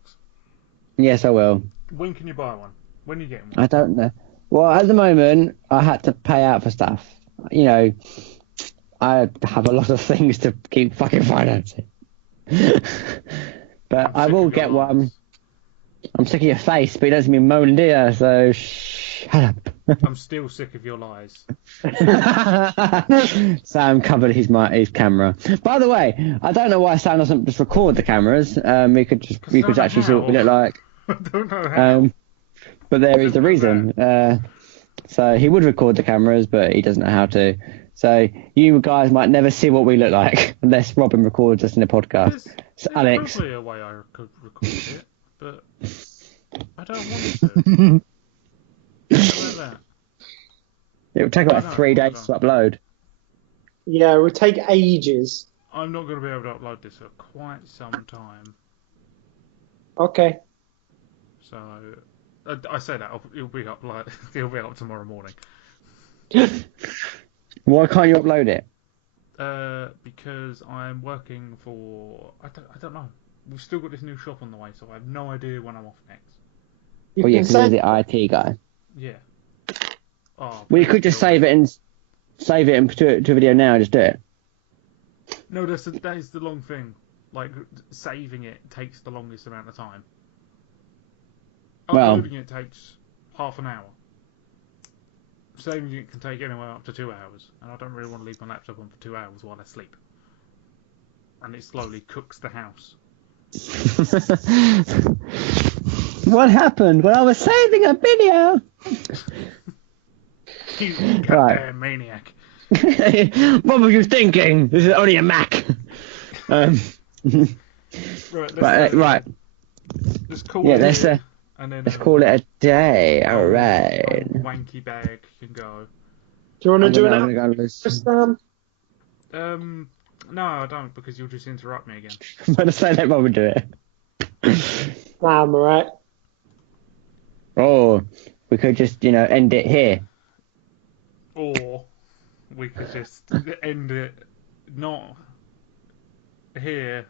Yes, I will. When can you buy one? When are you getting one? I don't know. Well, at the moment, I had to pay out for stuff. You know, I have a lot of things to keep fucking financing. But I will get one. I'm sick of your face, but it doesn't mean moan, dear, so shut up. I'm still sick of your lies. Sam covered his camera. By the way, I don't know why Sam doesn't just record the cameras. We could actually see what we look like. I don't know how. But there is the reason. So he would record the cameras, but he doesn't know how to. So you guys might never see what we look like unless Robin records us in a podcast. There's Alex. probably a way I could record it, but I don't want to. How about that? It would take about 3 days to upload. Yeah, it would take ages. I'm not going to be able to upload this for quite some time. Okay. So I say that it'll be up tomorrow morning. Why can't you upload it? Because I'm working for I don't know. We've still got this new shop on the way, so I have no idea when I'm off next. Well, yeah, because you're the IT guy. Yeah. Oh, Well, you could just save it and put it to a video now. Just do it. No, that is the long thing. Like saving it takes the longest amount of time. Well, Uploading it takes half an hour. Saving it can take anywhere up to 2 hours, and I don't really want to leave my laptop on for 2 hours while I sleep. And it slowly cooks the house. What happened? Well, I was saving a video. You goddamn maniac. What were you thinking? This is only a Mac. Right. Let's call it. And then, let's call it a day. All right. Wanky bag can go. Do you want to do an Sam? No, I don't, because you'll just interrupt me again. I'm going to say let Robin do it. Nah, I'm alright. Or we could just, end it here. Or we could just end it not here.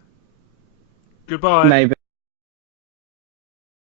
Goodbye. Maybe.